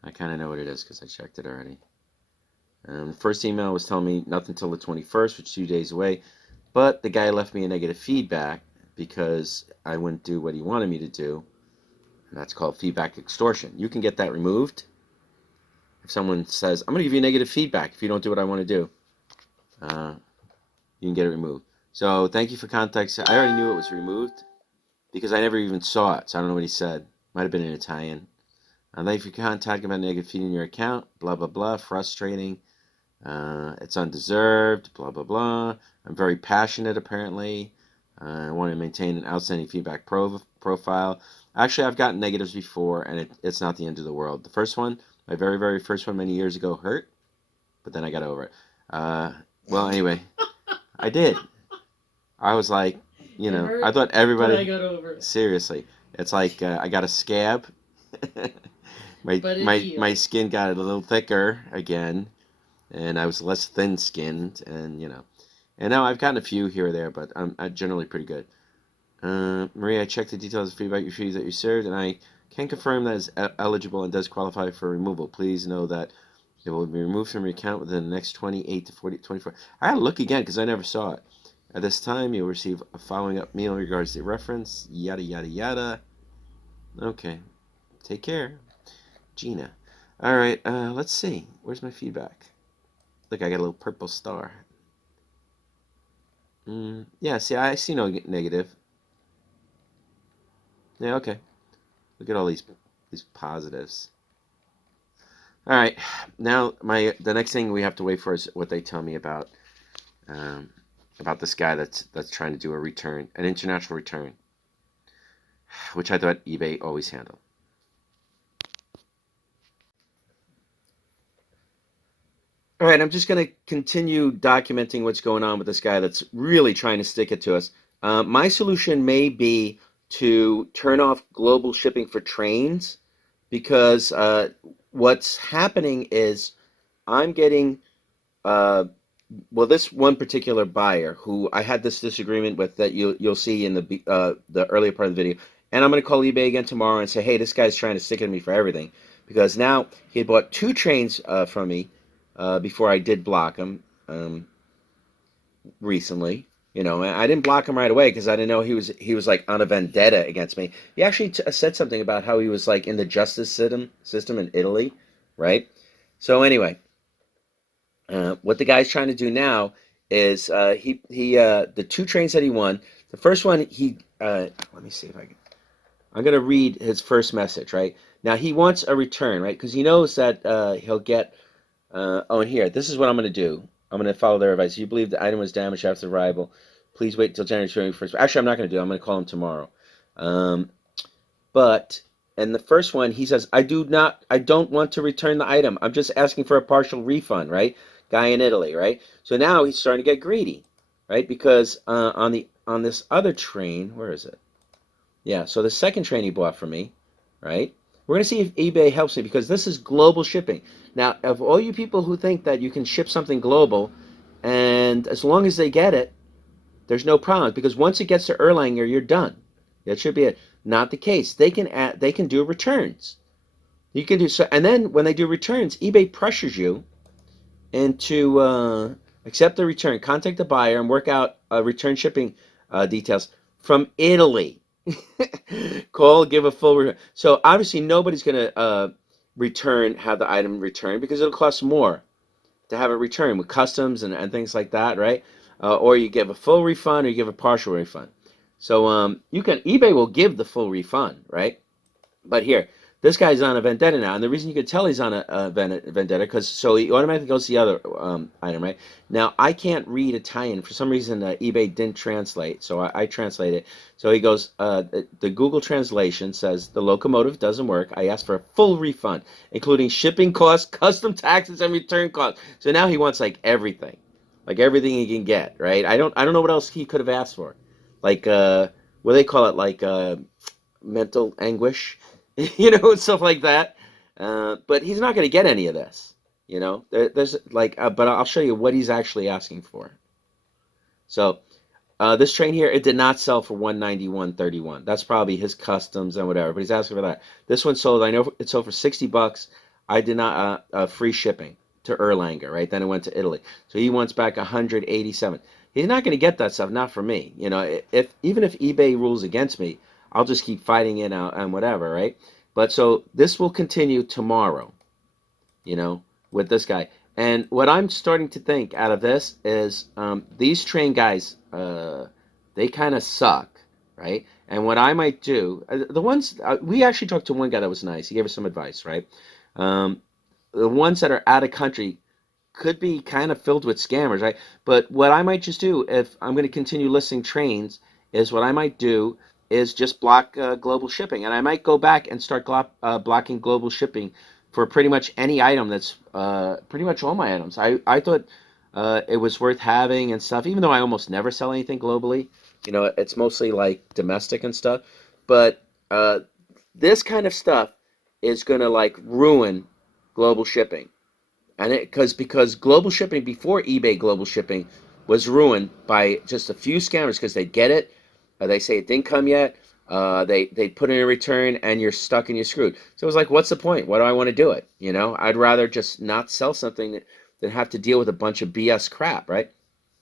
I kind of know what it is because I checked it already. The first email was telling me nothing until the 21st, which is 2 days away. But the guy left me a negative feedback because I wouldn't do what he wanted me to do. And that's called feedback extortion. You can get that removed. If someone says, I'm going to give you negative feedback if you don't do what I want to do, you can get it removed. So thank you for context. I already knew it was removed because I never even saw it, so I don't know what he said. Might have been in Italian. Thank you for contacting about negative feed in your account, blah, blah, blah, frustrating. It's undeserved, blah, blah, blah. I'm very passionate, apparently. I want to maintain an outstanding feedback profile. Actually, I've gotten negatives before, and it's not the end of the world. The first one, my very, very first one many years ago, hurt, but then I got over it. Well, anyway, I did. I was like, you know, I thought everybody... I got over it. Seriously. It's like I got a scab. my skin got a little thicker again, and I was less thin-skinned, and, you know. And now I've gotten a few here or there, but I'm generally pretty good. Maria, I checked the details of feedback your fees that you served, and I can confirm that is eligible and does qualify for removal. Please know that it will be removed from your account within the next 28 to 24. I gotta look again because I never saw it. At this time, you'll receive a following-up mail in regards to the reference, yada, yada, yada. Okay. Take care. Gina. All right, let's see. Where's my feedback? Look, I got a little purple star. Yeah, see, I see no negative. Yeah, okay. Look at all these positives. All right, now the next thing we have to wait for is what they tell me about this guy that's trying to do a return, an international return, which I thought eBay always handled. All right, I'm just going to continue documenting what's going on with this guy that's really trying to stick it to us. My solution may be to turn off global shipping for trains because what's happening is I'm getting, well, this one particular buyer who I had this disagreement with that you'll see in the earlier part of the video, and I'm going to call eBay again tomorrow and say, hey, this guy's trying to stick it to me for everything because now he had bought 2 trains from me. Before I did block him recently, you know, I didn't block him right away because I didn't know he was like on a vendetta against me. He actually said something about how he was like in the justice system in Italy, right? So anyway, what the guy's trying to do now is the 2 trains that he won. The first one let me see if I can. I'm gonna read his first message, right? Now he wants a return, right? Because he knows that he'll get. And here, this is what I'm going to do. I'm going to follow their advice. If you believe the item was damaged after arrival, please wait until January 21st. Actually, I'm not going to do it. I'm going to call him tomorrow. But in the first one, he says, I don't want to return the item. I'm just asking for a partial refund, right? Guy in Italy, right? So now he's starting to get greedy, right? Because on this other train, where is it? Yeah, so the second train he bought from me, right? We're going to see if eBay helps me because this is global shipping. Now, of all you people who think that you can ship something global, and as long as they get it, there's no problem because once it gets to Erlanger, you're done. That should be it. Not the case. They can do returns. You can do so, and then when they do returns, eBay pressures you into accept the return, contact the buyer, and work out return shipping details from Italy. Call, give a full. So obviously nobody's gonna have the item returned because it'll cost more to have it returned with customs and things like that, right? Or you give a full refund or you give a partial refund. So eBay will give the full refund, right? But here, this guy's on a vendetta now, and the reason you could tell he's on a vendetta because so he automatically goes to the other item, right? Now I can't read Italian for some reason. eBay didn't translate, so I translate it. So he goes, the Google translation says the locomotive doesn't work. I asked for a full refund, including shipping costs, custom taxes, and return costs. So now he wants like everything he can get, right? I don't know what else he could have asked for, like what do they call it, like mental anguish. Stuff like that. But he's not going to get any of this. There's like, but I'll show you what he's actually asking for. So this train here, it did not sell for $191.31. That's probably his customs and whatever. But he's asking for that. This one sold. I know it sold for $60. I did not free shipping to Erlanger, right? Then it went to Italy. So he wants back $187. He's not going to get that stuff. Not for me. Even if eBay rules against me, I'll just keep fighting it out and whatever, right? But so this will continue tomorrow, with this guy. And what I'm starting to think out of this is these train guys, they kind of suck, right? And what I might do, the ones, we actually talked to one guy that was nice. He gave us some advice, right? The ones that are out of country could be kind of filled with scammers, right? But what I might just do, if I'm going to continue listing trains, is what I might do is just block global shipping. And I might go back and start blocking global shipping for pretty much any item that's pretty much all my items. I thought it was worth having and stuff, even though I almost never sell anything globally. It's mostly like domestic and stuff. But this kind of stuff is going to like ruin global shipping. And because global shipping, before eBay global shipping, was ruined by just a few scammers because they get it. They say it didn't come yet. They put in a return and you're stuck and you're screwed. So it was like, what's the point? Why do I want to do it? I'd rather just not sell something than have to deal with a bunch of BS crap, right?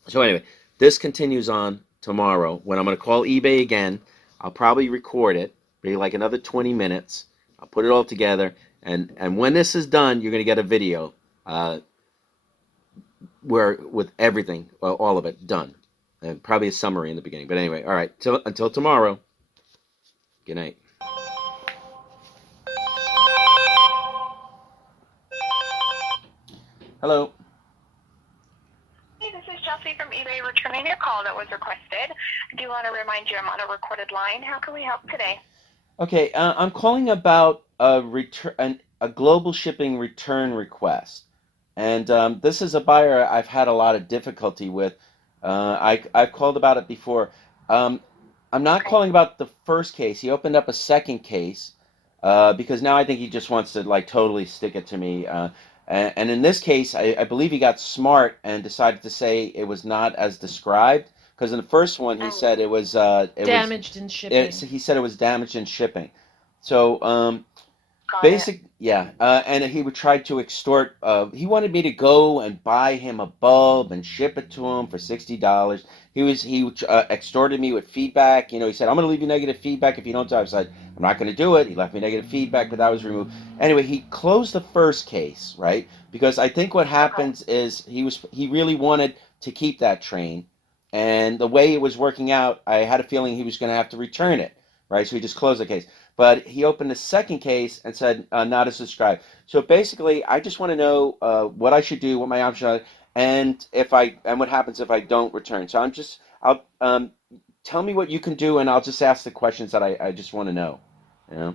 So anyway, this continues on tomorrow when I'm going to call eBay again. I'll probably record it, maybe like another 20 minutes. I'll put it all together. And when this is done, you're going to get a video where with everything, all of it done. And probably a summary in the beginning. But anyway, all right. Until tomorrow. Good night. Hello. Hey, this is Chelsea from eBay returning your call that was requested. I do want to remind you I'm on a recorded line. How can we help today? Okay, I'm calling about a global shipping return request. And this is a buyer I've had a lot of difficulty with. I've called about it before. I'm not calling about the first case. He opened up a second case because now I think he just wants to like totally stick it to me. And in this case, I believe he got smart and decided to say it was not as described. Because in the first one, he said it was damaged in shipping. He said it was damaged in shipping. So and he would try to extort. He wanted me to go and buy him a bulb and ship it to him for $60. He extorted me with feedback. He said, I'm going to leave you negative feedback if you don't do it. I said, I'm not going to do it. He left me negative feedback, but that was removed. Anyway, he closed the first case, right? Because I think what happens is he really wanted to keep that train. And the way it was working out, I had a feeling he was going to have to return it, right? So he just closed the case. But he opened the second case and said, not as described. So basically, I just want to know what I should do, what my options are, and what happens if I don't return. So I'll tell me what you can do, and I'll just ask the questions that I just want to know. Yeah.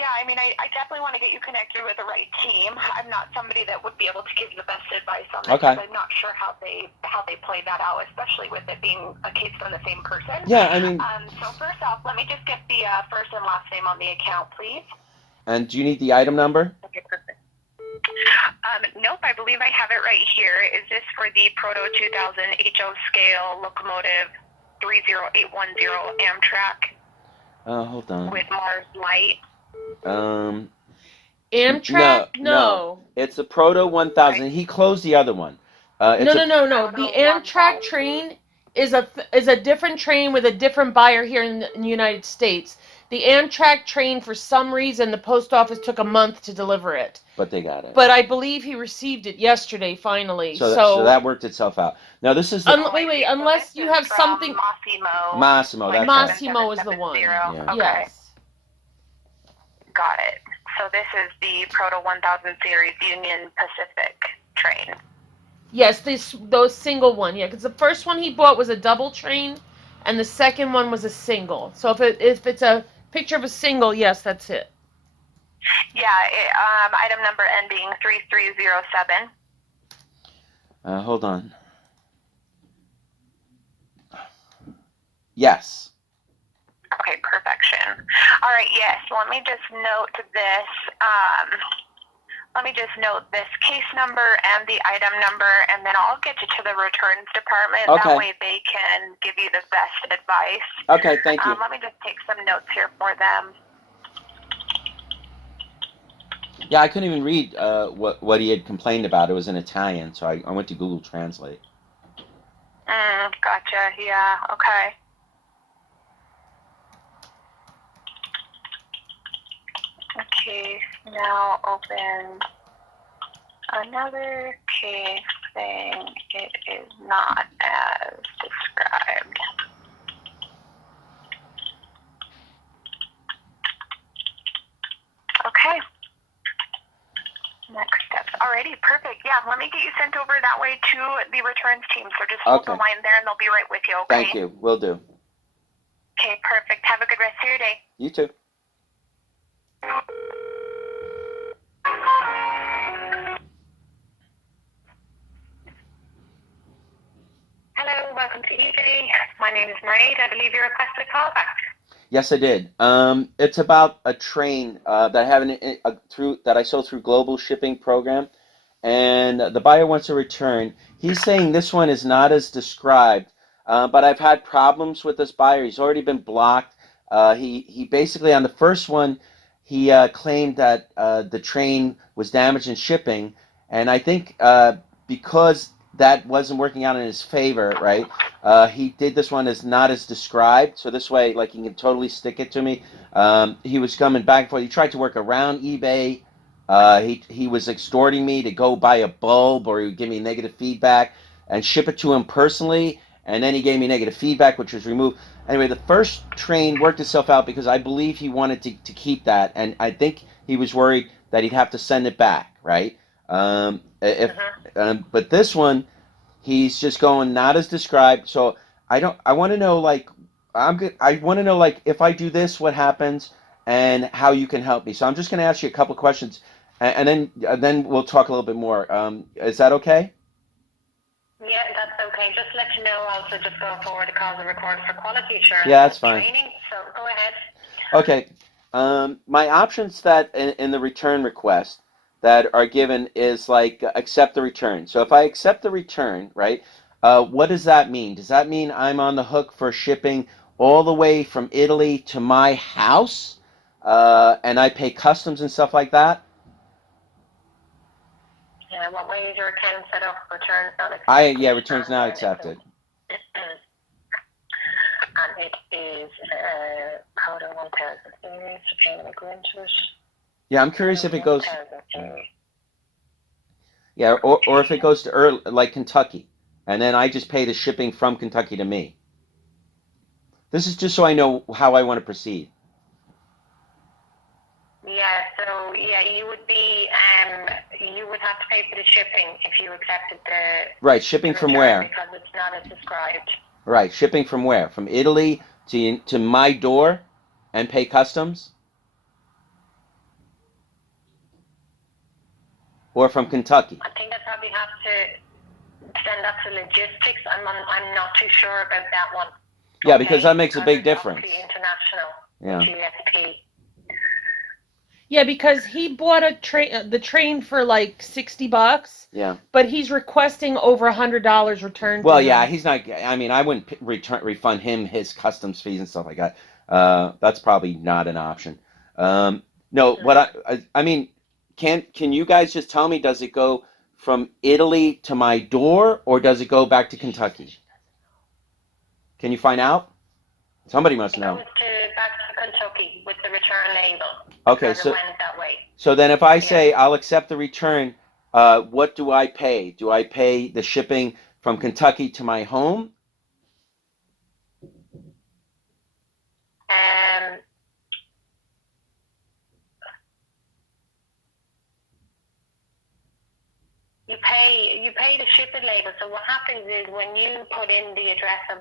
I mean, I definitely want to get you connected with the right team. I'm not somebody that would be able to give you the best advice on this. Okay. I'm not sure how they play that out, especially with it being a case from the same person. Yeah, I mean. So first off, let me just get the first and last name on the account, please. And do you need the item number? Okay, perfect. Nope, I believe I have it right here. Is this for the Proto 2000 HO scale locomotive 30810 Amtrak? Hold on. With Mars Light. Amtrak? No. It's the Proto 1000. He closed the other one. No. The Amtrak train is a different train with a different buyer here in the United States. The Amtrak train, for some reason, the post office took a month to deliver it. But they got it. But I believe he received it yesterday, finally. So that worked itself out. Now this is the... wait, unless you have something... Massimo, that's Massimo is the one. Yeah. Okay. Yes. Got it. So this is the Proto 1000 series Union Pacific train. Yes, those single one. Yeah, because the first one he bought was a double train, and the second one was a single. So if it's a picture of a single, yes, that's it. Yeah, item number ending 3307. Hold on. Yes. Okay, perfection. All right, yes, let me just note this. Let me just note this case number and the item number, and then I'll get you to the returns department. Okay. That way they can give you the best advice. Okay, thank you. Let me just take some notes here for them. Yeah, I couldn't even read what he had complained about. It was in Italian, so I went to Google Translate. Gotcha, yeah, okay. Okay, now open another case saying it is not as described. Okay. Next steps. Alrighty, perfect. Yeah, let me get you sent over that way to the returns team. So just hold the line there and they'll be right with you, okay? Thank you. Will do. Okay, perfect. Have a good rest of your day. You too. Hello, welcome to eBay. My name is Marie. I believe you requested a call back. Yes, I did. It's about a train that I have that I sold through Global Shipping Program, and the buyer wants a return. He's saying this one is not as described, but I've had problems with this buyer. He's already been blocked. He basically, on the first one, he claimed that the train was damaged in shipping, and I think because that wasn't working out in his favor, right? He did this one as not as described, so this way, like, he can totally stick it to me. He was coming back and forth. He tried to work around eBay. He was extorting me to go buy a bulb, or he would give me negative feedback and ship it to him personally, and then he gave me negative feedback, which was removed. Anyway, the first train worked itself out because I believe he wanted to keep that, and I think he was worried that he'd have to send it back, right? But this one, he's just going not as described. So I want to know, like, I want to know, like, if I do this, what happens, and how you can help me. So I'm just going to ask you a couple questions, and then we'll talk a little bit more. Is that okay? Yeah, that's okay. Just let you know, also just going forward, the calls are recorded for quality assurance. Yeah, that's fine. Training, so go ahead. Okay. My options that in the return request that are given is like accept the return. So if I accept the return, right, what does that mean? Does that mean I'm on the hook for shipping all the way from Italy to my house, and I pay customs and stuff like that? Yeah, what way is your account set up? Returns not accepted. Returns not accepted. And it is Proto 1000 series, payment agreement. Yeah, I'm curious if it goes. Yeah, or if it goes to like Kentucky, and then I just pay the shipping from Kentucky to me. This is just so I know how I want to proceed. Yeah, so you would be you would have to pay for the shipping if you accepted the Right, shipping from where? Because it's not as described. Right, shipping from where? From Italy to my door, and pay customs? Or from Kentucky? I think I probably have to send that to logistics. I'm not too sure about that one. Yeah, because that makes a big difference. International. Yeah. GSP. Yeah, because he bought the train for like $60. Yeah. But he's requesting over $100 returned. Well, yeah, he's not. I mean, I wouldn't refund him his customs fees and stuff like that. That's probably not an option. No, what I mean, can you guys just tell me? Does it go from Italy to my door, or does it go back to Kentucky? Can you find out? Somebody must It know. goes back to Kentucky with the return label. Okay, because so it went that way. so then if I say I'll accept the return, what do I pay? Do I pay the shipping from Kentucky to my home? You pay the shipping label. So what happens is when you put in the address of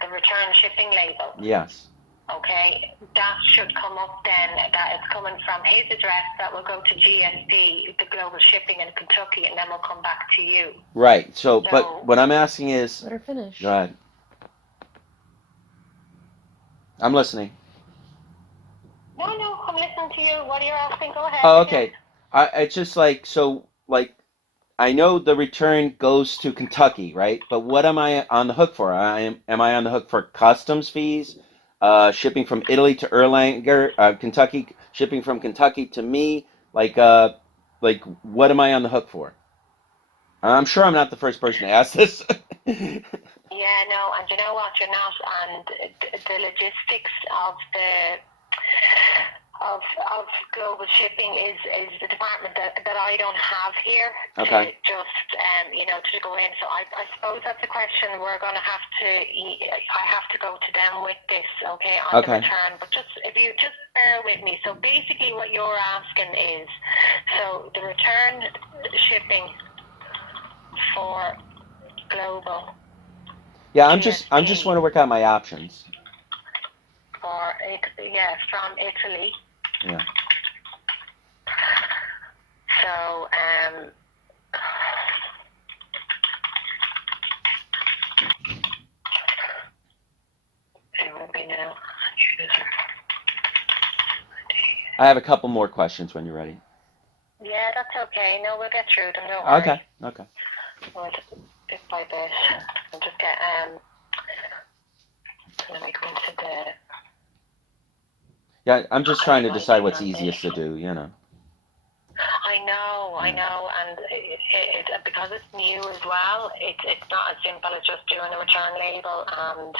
the return shipping label, Yes. okay, that should come up then that it's coming from his address. That will go to GSP, the global shipping in Kentucky, and then we'll come back to you. Right. So but what I'm asking is, Let her finish. go ahead. I'm listening. No, I'm listening to you. What are you asking? Go ahead. Oh, okay. It's just like, so, like, I know the return goes to Kentucky, right? But what am I on the hook for? Am I on the hook for customs fees, shipping from Italy to Erlanger, Kentucky, shipping from Kentucky to me? Like what am I on the hook for? I'm sure I'm not the first person to ask this. Yeah, no, and you know what? You're not, and the logistics of of global shipping is the department that I don't have here. Okay. To just to go in. So I suppose that's a question we're going to have to. I have to go to them with this, okay, on the return. But just if you just bear with me. So basically, what you're asking is, so the return shipping for global. Yeah, I'm just want to work out my options. From Italy. Yeah. So it will be now. I have a couple more questions when you're ready. Yeah, that's okay. No, we'll get through them. Don't worry. Okay. Well, bit by bit. I'll just get let me go into the. Yeah, I'm just trying to decide what's easiest to do, you know. I know, and it because it's new as well. It's not as simple as just doing a return label and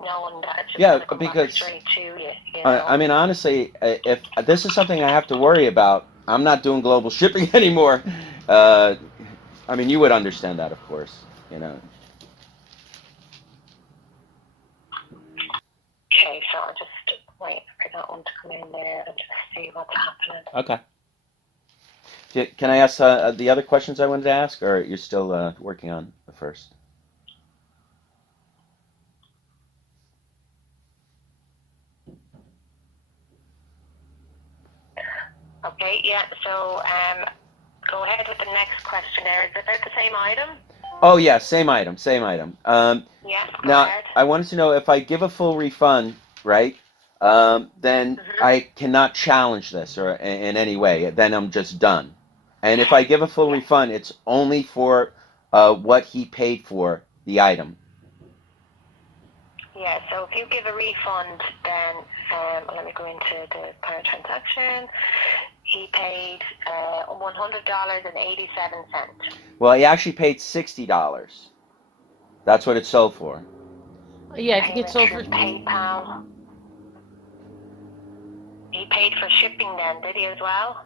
knowing that it's just come back straight to you. I mean, honestly, if this is something I have to worry about, I'm not doing global shipping anymore. I mean, you would understand that, of course, you know. Okay, so I'll just wait for that one to come in there and just see what's happening. Okay. Can I ask the other questions I wanted to ask, or you're still working on the first? Okay, yeah, so go ahead with the next question there. Is it about the same item? Oh, yeah, same item. Yeah, now, ahead. I wanted to know if I give a full refund, right, then I cannot challenge this or in any way. Then I'm just done. And if I give a full refund, it's only for what he paid for the item. Yeah, so if you give a refund, then let me go into the current transaction. He paid $100.87. Well, he actually paid $60. That's what it sold for. Yeah, I think it's sold for PayPal. He paid for shipping then, did he as well?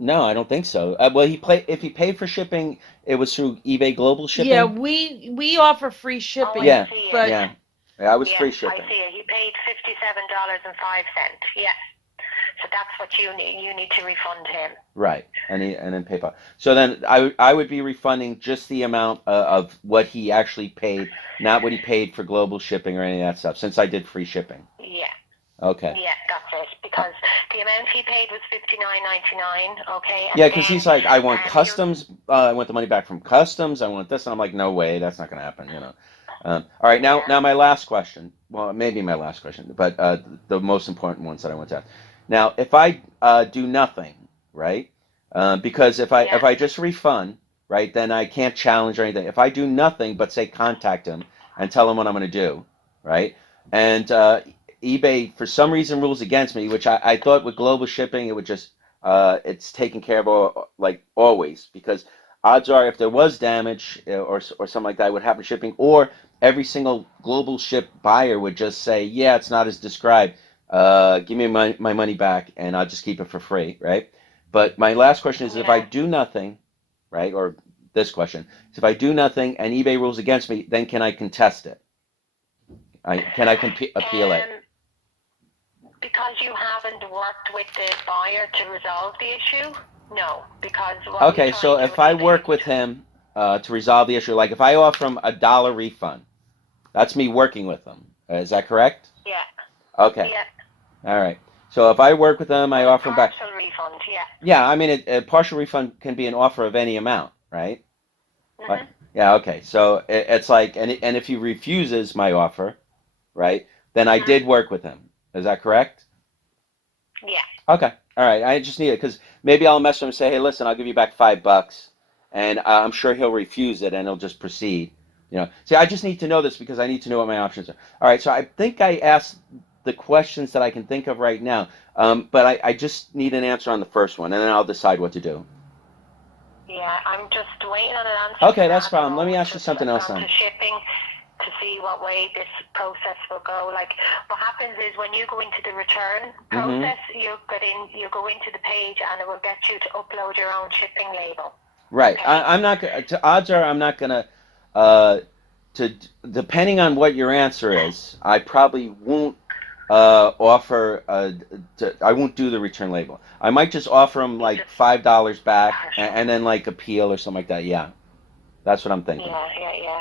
No, I don't think so. Well, if he paid for shipping, it was through eBay Global Shipping. Yeah, we offer free shipping. Yeah, but yeah, I was free shipping. I see it. He paid $57.05. Yeah. So that's what you need to refund him. Right, and then PayPal. So then I would be refunding just the amount of what he actually paid, not what he paid for global shipping or any of that stuff, since I did free shipping. Yeah. Okay. Yeah, that's it. Because the amount he paid was $59.99. Okay. Yeah, because he's like, I want customs. I want the money back from customs. I want this, and I'm like, no way, that's not going to happen. You know. All right, now my last question. Well, maybe my last question, but the most important ones that I want to ask. Now, if I do nothing, right? Because if I just refund, right, then I can't challenge or anything. If I do nothing but say contact him and tell him what I'm going to do, right? And eBay for some reason rules against me, which I thought with global shipping it would just it's taken care of like always, because odds are if there was damage or something like that would happen shipping, or every single global ship buyer would just say, yeah, it's not as described. Give me my money back and I'll just keep it for free, right? But my last question is, if I do nothing, right, or this question, if I do nothing and eBay rules against me, then can I contest it? Can I appeal it? Because you haven't worked with the buyer to resolve the issue? No, because... Okay, so if I work with him to resolve the issue, like if I offer him $1 refund, that's me working with him. Is that correct? Yeah. Okay. Yeah. All right. So if I work with him, I offer him back... Partial refund, yeah. Yeah, I mean, a partial refund can be an offer of any amount, right? Mm-hmm. Yeah, okay. So it's like, and if he refuses my offer, right, then I did work with him. Is that correct? Yeah. Okay. All right. I just need it because maybe I'll mess with him and say, hey, listen, I'll give you back $5, and I'm sure he'll refuse it and he'll just proceed. You know. See, I just need to know this because I need to know what my options are. All right. So I think I asked the questions that I can think of right now, but I just need an answer on the first one, and then I'll decide what to do. Yeah, I'm just waiting on an answer. Okay, that's fine. Let me ask you something else then. Shipping to see what way this process will go. Like, what happens is when you go into the return process, you go into the page and it will get you to upload your own shipping label. Right. Okay? I'm not gonna. Odds are I'm not gonna. Depending on what your answer is, I probably won't offer. I won't do the return label. I might just offer him like $5 back, and then like appeal or something like that. Yeah, that's what I'm thinking. Yeah.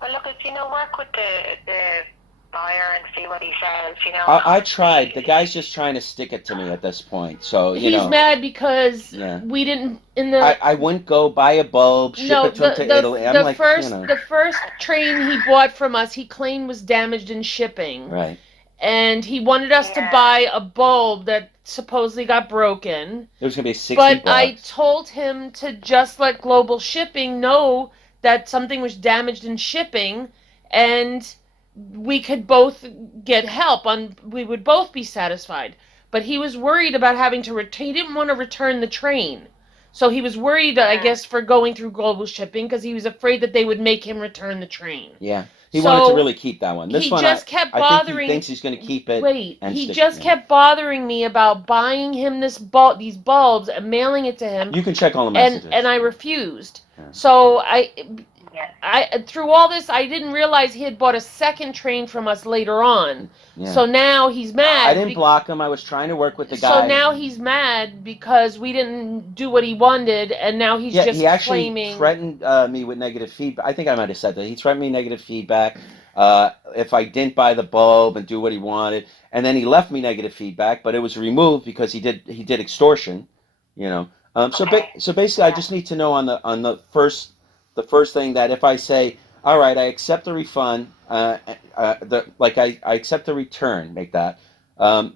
Well, look, work with the buyer and see what he says. I tried. The guy's just trying to stick it to me at this point. So he's mad because we didn't in the. I wouldn't go buy a bulb, ship it to him to Italy. I'm like, the first train he bought from us, he claimed was damaged in shipping. Right. And he wanted us to buy a bulb that supposedly got broken. It was gonna be $60. But I told him to just let global shipping know that something was damaged in shipping, and we could both get help. We would both be satisfied. But he was worried about having to he didn't want to return the train. So he was worried, I guess, for going through global shipping because he was afraid that they would make him return the train. Yeah. He wanted to really keep that one. This one, kept bothering. I think he thinks he's going to keep it. Wait, he just kept bothering me about buying him these bulbs and mailing it to him. You can check all the messages. And I refused. Yeah. So I through all this, I didn't realize he had bought a second train from us later on. Yeah. So now he's mad. I didn't block him. I was trying to work with the guy. So now he's mad because we didn't do what he wanted, and now he's just he actually claiming... threatened me with negative feedback. I think I might have said that. He threatened me negative feedback if I didn't buy the bulb and do what he wanted, and then he left me negative feedback, but it was removed because he did extortion. So basically, I just need to know on the first thing that if I say, all right, I accept the refund, I accept the return, make that,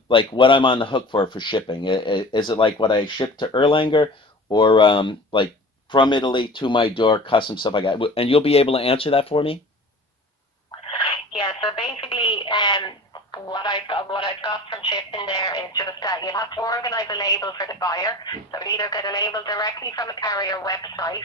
like what I'm on the hook for shipping. Is it like what I shipped to Erlanger or like from Italy to my door, custom stuff like that? And you'll be able to answer that for me? Yeah, so basically what I've got from shipping there is just that you have to organize a label for the buyer. So either get a label directly from a carrier website,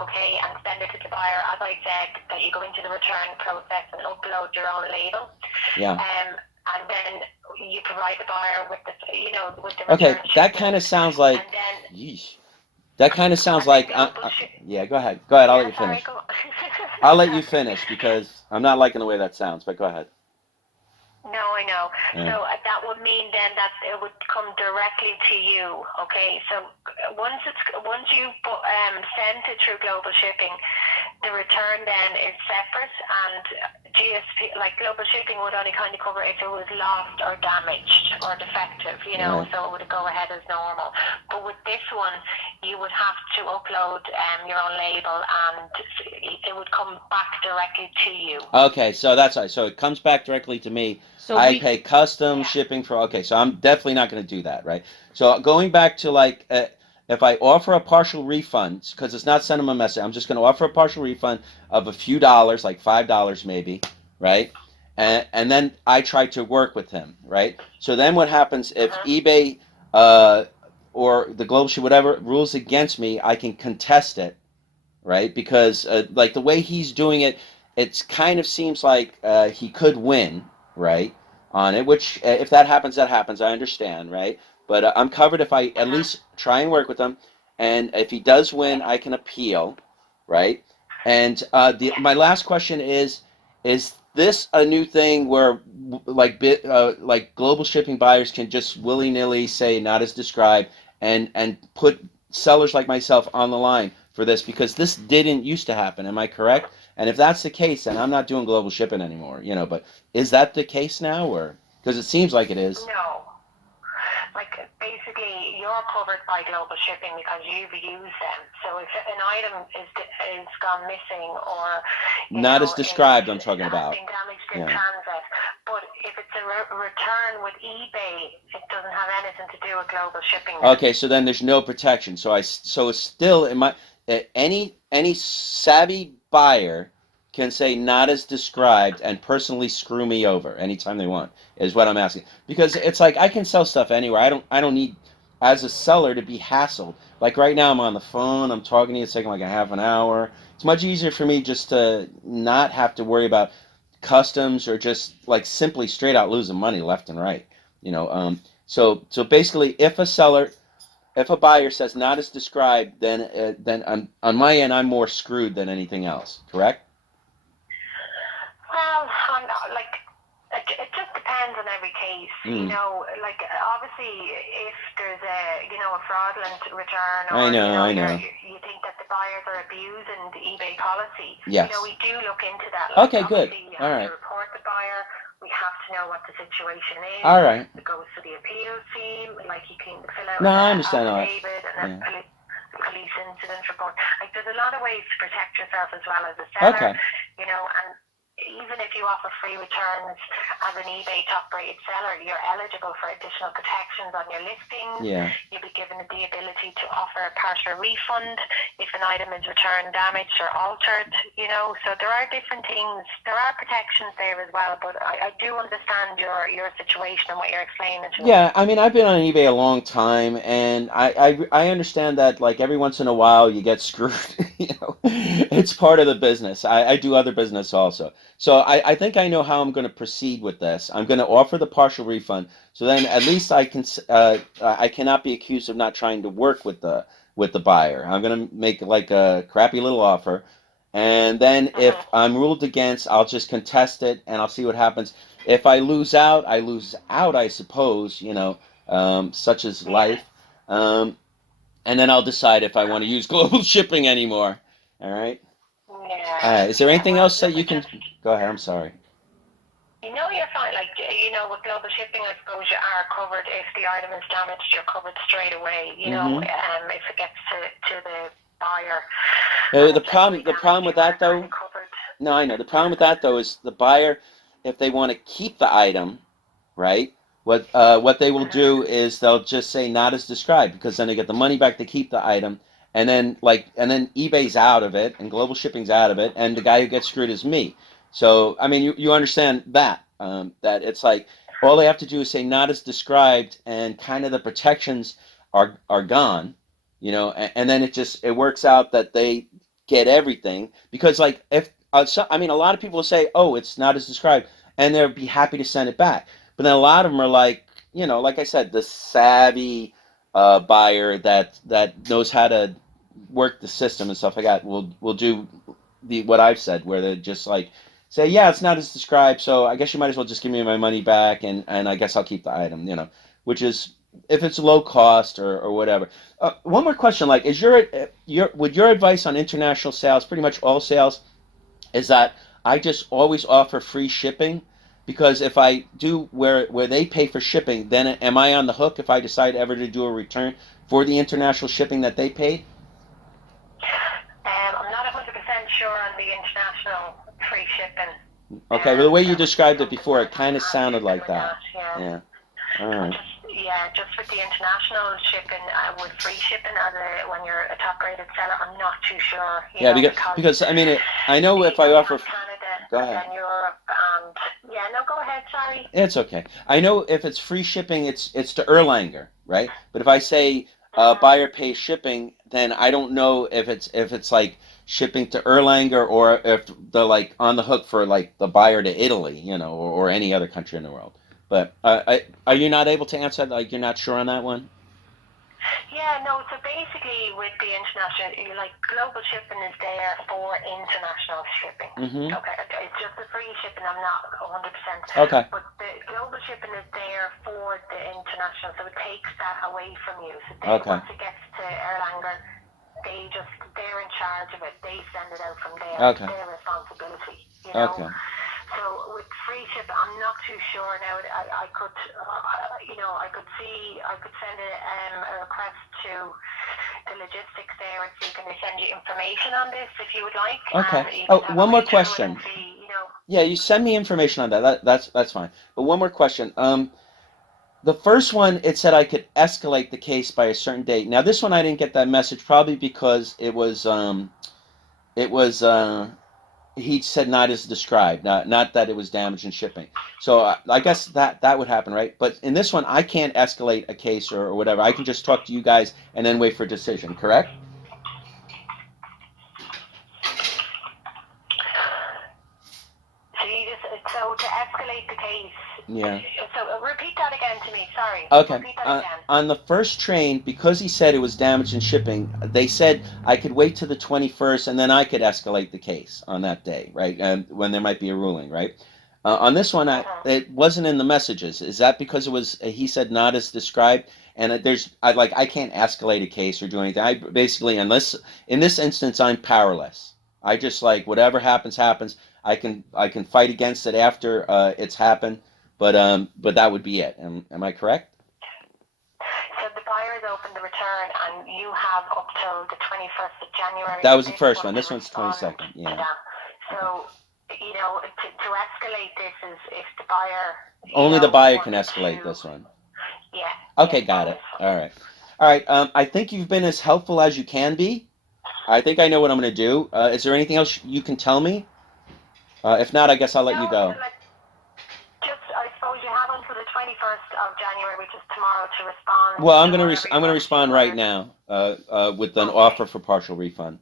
okay, and send it to the buyer, as I said, that you go into the return process and upload your own label. Yeah. And then you provide the buyer with the, with the okay, return. that kind of sounds like. And then, yeesh. That kind of sounds like. Yeah, go ahead. Go ahead. I'll let you finish. I'll let you finish because I'm not liking the way that sounds. But go ahead. No, I know. Yeah. So that would mean then that it would come directly to you. Okay. So once you send it through global shipping, the return then is separate, and GSP, like global shipping, would only kind of cover if it was lost or damaged or defective. Right. So it would go ahead as normal. But with this one, you would have to upload your own label, and it would come back directly to you. Okay, so that's right. So it comes back directly to me. So I pay custom shipping for. Okay, so I'm definitely not going to do that, right? So going back to like, if I offer a partial refund, because it's not sending them a message, I'm just going to offer a partial refund of a few dollars, like $5 maybe, right? And then I try to work with him, right? So then what happens if eBay or the global ship, whatever, rules against me, I can contest it, right? Because like the way he's doing it, it kind of seems like he could win, right, on it. Which if that happens, that happens. I understand, right? But I'm covered if I at least try and work with him, and if he does win, I can appeal, right? And my last question is this a new thing where like global shipping buyers can just willy-nilly say not as described and put sellers like myself on the line for this, because this didn't used to happen? Am I correct? And if that's the case, then I'm not doing global shipping anymore, but is that the case now, or because it seems like it is? No. Like, basically, you're covered by global shipping because you've used them. So if an item is gone missing, or Not as described, I'm talking about. Been damaged in transit, but if it's a return with eBay, it doesn't have anything to do with global shipping. Okay, so then there's no protection. So it's still in my any savvy buyer can say not as described and personally screw me over anytime they want, is what I'm asking. Because it's like I can sell stuff anywhere. I don't need, as a seller, to be hassled. Like right now I'm on the phone, I'm talking to you, it's taking like a half an hour. It's much easier for me just to not have to worry about customs or just like simply straight out losing money left and right. So basically if a buyer says not as described, then on my end I'm more screwed than anything else, correct? Well, it just depends on every case. Like obviously, if there's a fraudulent return, or I know. You think that the buyers are abusing the eBay policy. Yes. We do look into that. Okay, good. You All have right. to report the buyer. We have to know what the situation is. All right. It goes to the appeal team. Like you can fill out I an understand all that. affidavit and a police incident report. Like there's a lot of ways to protect yourself as well as a seller. Okay. And even if you offer free returns as an eBay top-rated seller, you're eligible for additional protections on your listings. Yeah. You'll be given the ability to offer a partial refund if an item is returned damaged or altered, So there are different things. There are protections there as well, but I do understand your situation and what you're explaining to me. Yeah, I mean, I've been on eBay a long time, and I understand that, like, every once in a while you get screwed. It's part of the business. I do other business also. So I think I know how I'm going to proceed with this. I'm going to offer the partial refund, so then at least I cannot be accused of not trying to work with the buyer. I'm going to make like a crappy little offer, and then if I'm ruled against, I'll just contest it and I'll see what happens. If I lose out, I suppose. Such is life. And then I'll decide if I want to use global shipping anymore. All right. Yeah. Is there anything else that you can? Go ahead. I'm sorry. You're fine. Like, with global shipping, I suppose you are covered. If the item is damaged, you're covered straight away. If it gets to the buyer. The problem with that though. No, I know. The problem with that though is the buyer, if they want to keep the item, right? What they will do is they'll just say not as described, because then they get the money back to keep the item, and then eBay's out of it and global shipping's out of it, and the guy who gets screwed is me. So I mean, you understand that that it's like all they have to do is say not as described, and kind of the protections are gone, and then it works out that they get everything, because like if a lot of people will say, oh, it's not as described, and they'll be happy to send it back. But then a lot of them are like, like I said, the savvy buyer that knows how to work the system and stuff like that will do what I've said, where they just like say, yeah, it's not as described, so I guess you might as well just give me my money back, and I guess I'll keep the item, which is if it's low cost or whatever. One more question, like, is your advice on international sales, pretty much all sales, is that I just always offer free shipping? Because if I do where they pay for shipping, then am I on the hook if I decide ever to do a return for the international shipping that they paid? I'm not 100% sure on the international free shipping. Okay, well, the way you described it before, it kind of sounded like that. Yeah. All right. Just with the international shipping, with free shipping when you're a top-rated seller, I'm not too sure. Because I mean, I know if I offer. Canada, go ahead. and Europe, and go ahead. Sorry. It's okay. I know if it's free shipping, it's to Erlanger, right? But if I say buyer pays shipping, then I don't know if it's like shipping to Erlanger, or if they're like on the hook for like the buyer to Italy, or any other country in the world. But are you not able to answer that? Like, you're not sure on that one? Yeah, no, so basically with the international, like global shipping is there for international shipping. Mm-hmm. Okay, it's just the free shipping, I'm not 100%. Okay. But the global shipping is there for the international, so it takes that away from you. So Okay. once it gets to Erlanger, they're in charge of it. They send it out from there. Okay. It's their responsibility, you know. Okay. So with free shipping, I'm not too sure now. I could, I could send a request to the logistics there and see can they send you information on this if you would like. Okay. Oh, one more question. See, Yeah, you send me information on that. That's fine. But one more question. The first one, it said I could escalate the case by a certain date. Now, this one I didn't get that message, probably because it was he said not as described, not that it was damage in shipping. So I guess that would happen, right? But in this one, I can't escalate a case or whatever. I can just talk to you guys and then wait for a decision, correct? So to escalate the case. Yeah. So repeat that again to me. Sorry. Okay. Repeat that again. On the first train, because he said it was damage in shipping, they said I could wait till the 21st and then I could escalate the case on that day, right? And when there might be a ruling, right? On this one, it wasn't in the messages. Is that because it was? He said not as described, and I can't escalate a case or do anything. I basically, unless in this instance, I'm powerless. I just like whatever happens. I can fight against it after it's happened, but that would be it. Am I correct? So the buyers open the return, and you have up till the 21st of January. That was the first one. This one's 22nd. Yeah. So to escalate this is if the buyer. Only the buyer can escalate this one. Yeah. Okay, got it. All right. I think you've been as helpful as you can be. I think I know what I'm going to do. Is there anything else you can tell me? If not, I guess I'll let you go. I suppose you have until the 21st of January, which is tomorrow, to respond. Well, I'm going to respond right now with an offer for partial refund.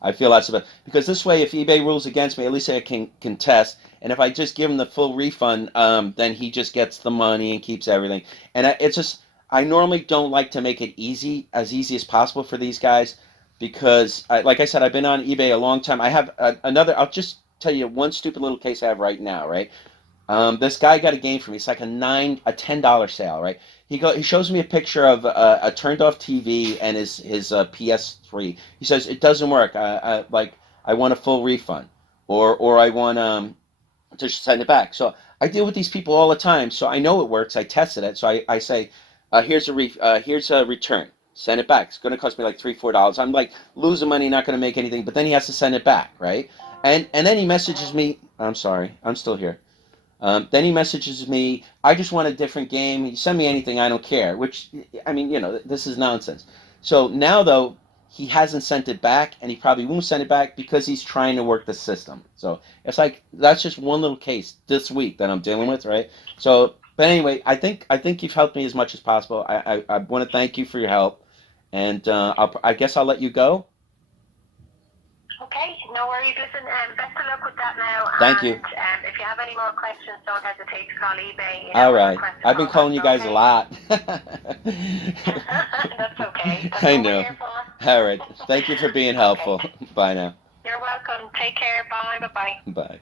I feel that's about, because this way, if eBay rules against me, at least I can contest. And if I just give him the full refund, then he just gets the money and keeps everything. And I normally don't like to make it as easy as possible for these guys, because, like I said, I've been on eBay a long time. I have I'll just tell you one stupid little case I have right now, right? This guy got a game for me. It's like a $10 sale, right? He shows me a picture of a turned off TV and his PS3. He says it doesn't work. I want a full refund, or I want to send it back. So I deal with these people all the time, so I know it works. I tested it, so I say, here's a return. Send it back. It's going to cost me like $3-4. I'm like losing money, not going to make anything. But then he has to send it back, right? And then he messages me. I'm sorry, I'm still here. Then he messages me, I just want a different game. You send me anything, I don't care. Which, I mean, this is nonsense. So now, though, he hasn't sent it back, and he probably won't send it back because he's trying to work the system. So it's like, that's just one little case this week that I'm dealing with, right? So, but anyway, I think you've helped me as much as possible. I want to thank you for your help, and I guess I'll let you go. Okay, no worries. Listen, best of luck with that now. Thank you. If you have any more questions, don't hesitate to call eBay. All right. I've been calling you guys a lot. That's okay. That's I what know. we're here for. All right. Thank you for being helpful. Okay. Bye now. You're welcome. Take care. Bye. Bye-bye. Bye.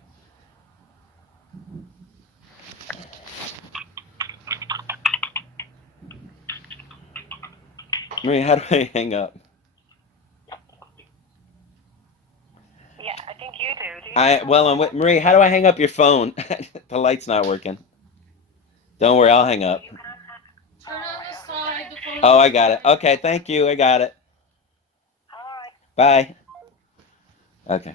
Marie, how do I hang up? Yeah, I think you do. I'm with Marie. How do I hang up your phone? The light's not working. Don't worry, I'll hang up. Turn on the side. The phone Oh, I got it. Okay, thank you. I got it. All right. Bye. Okay.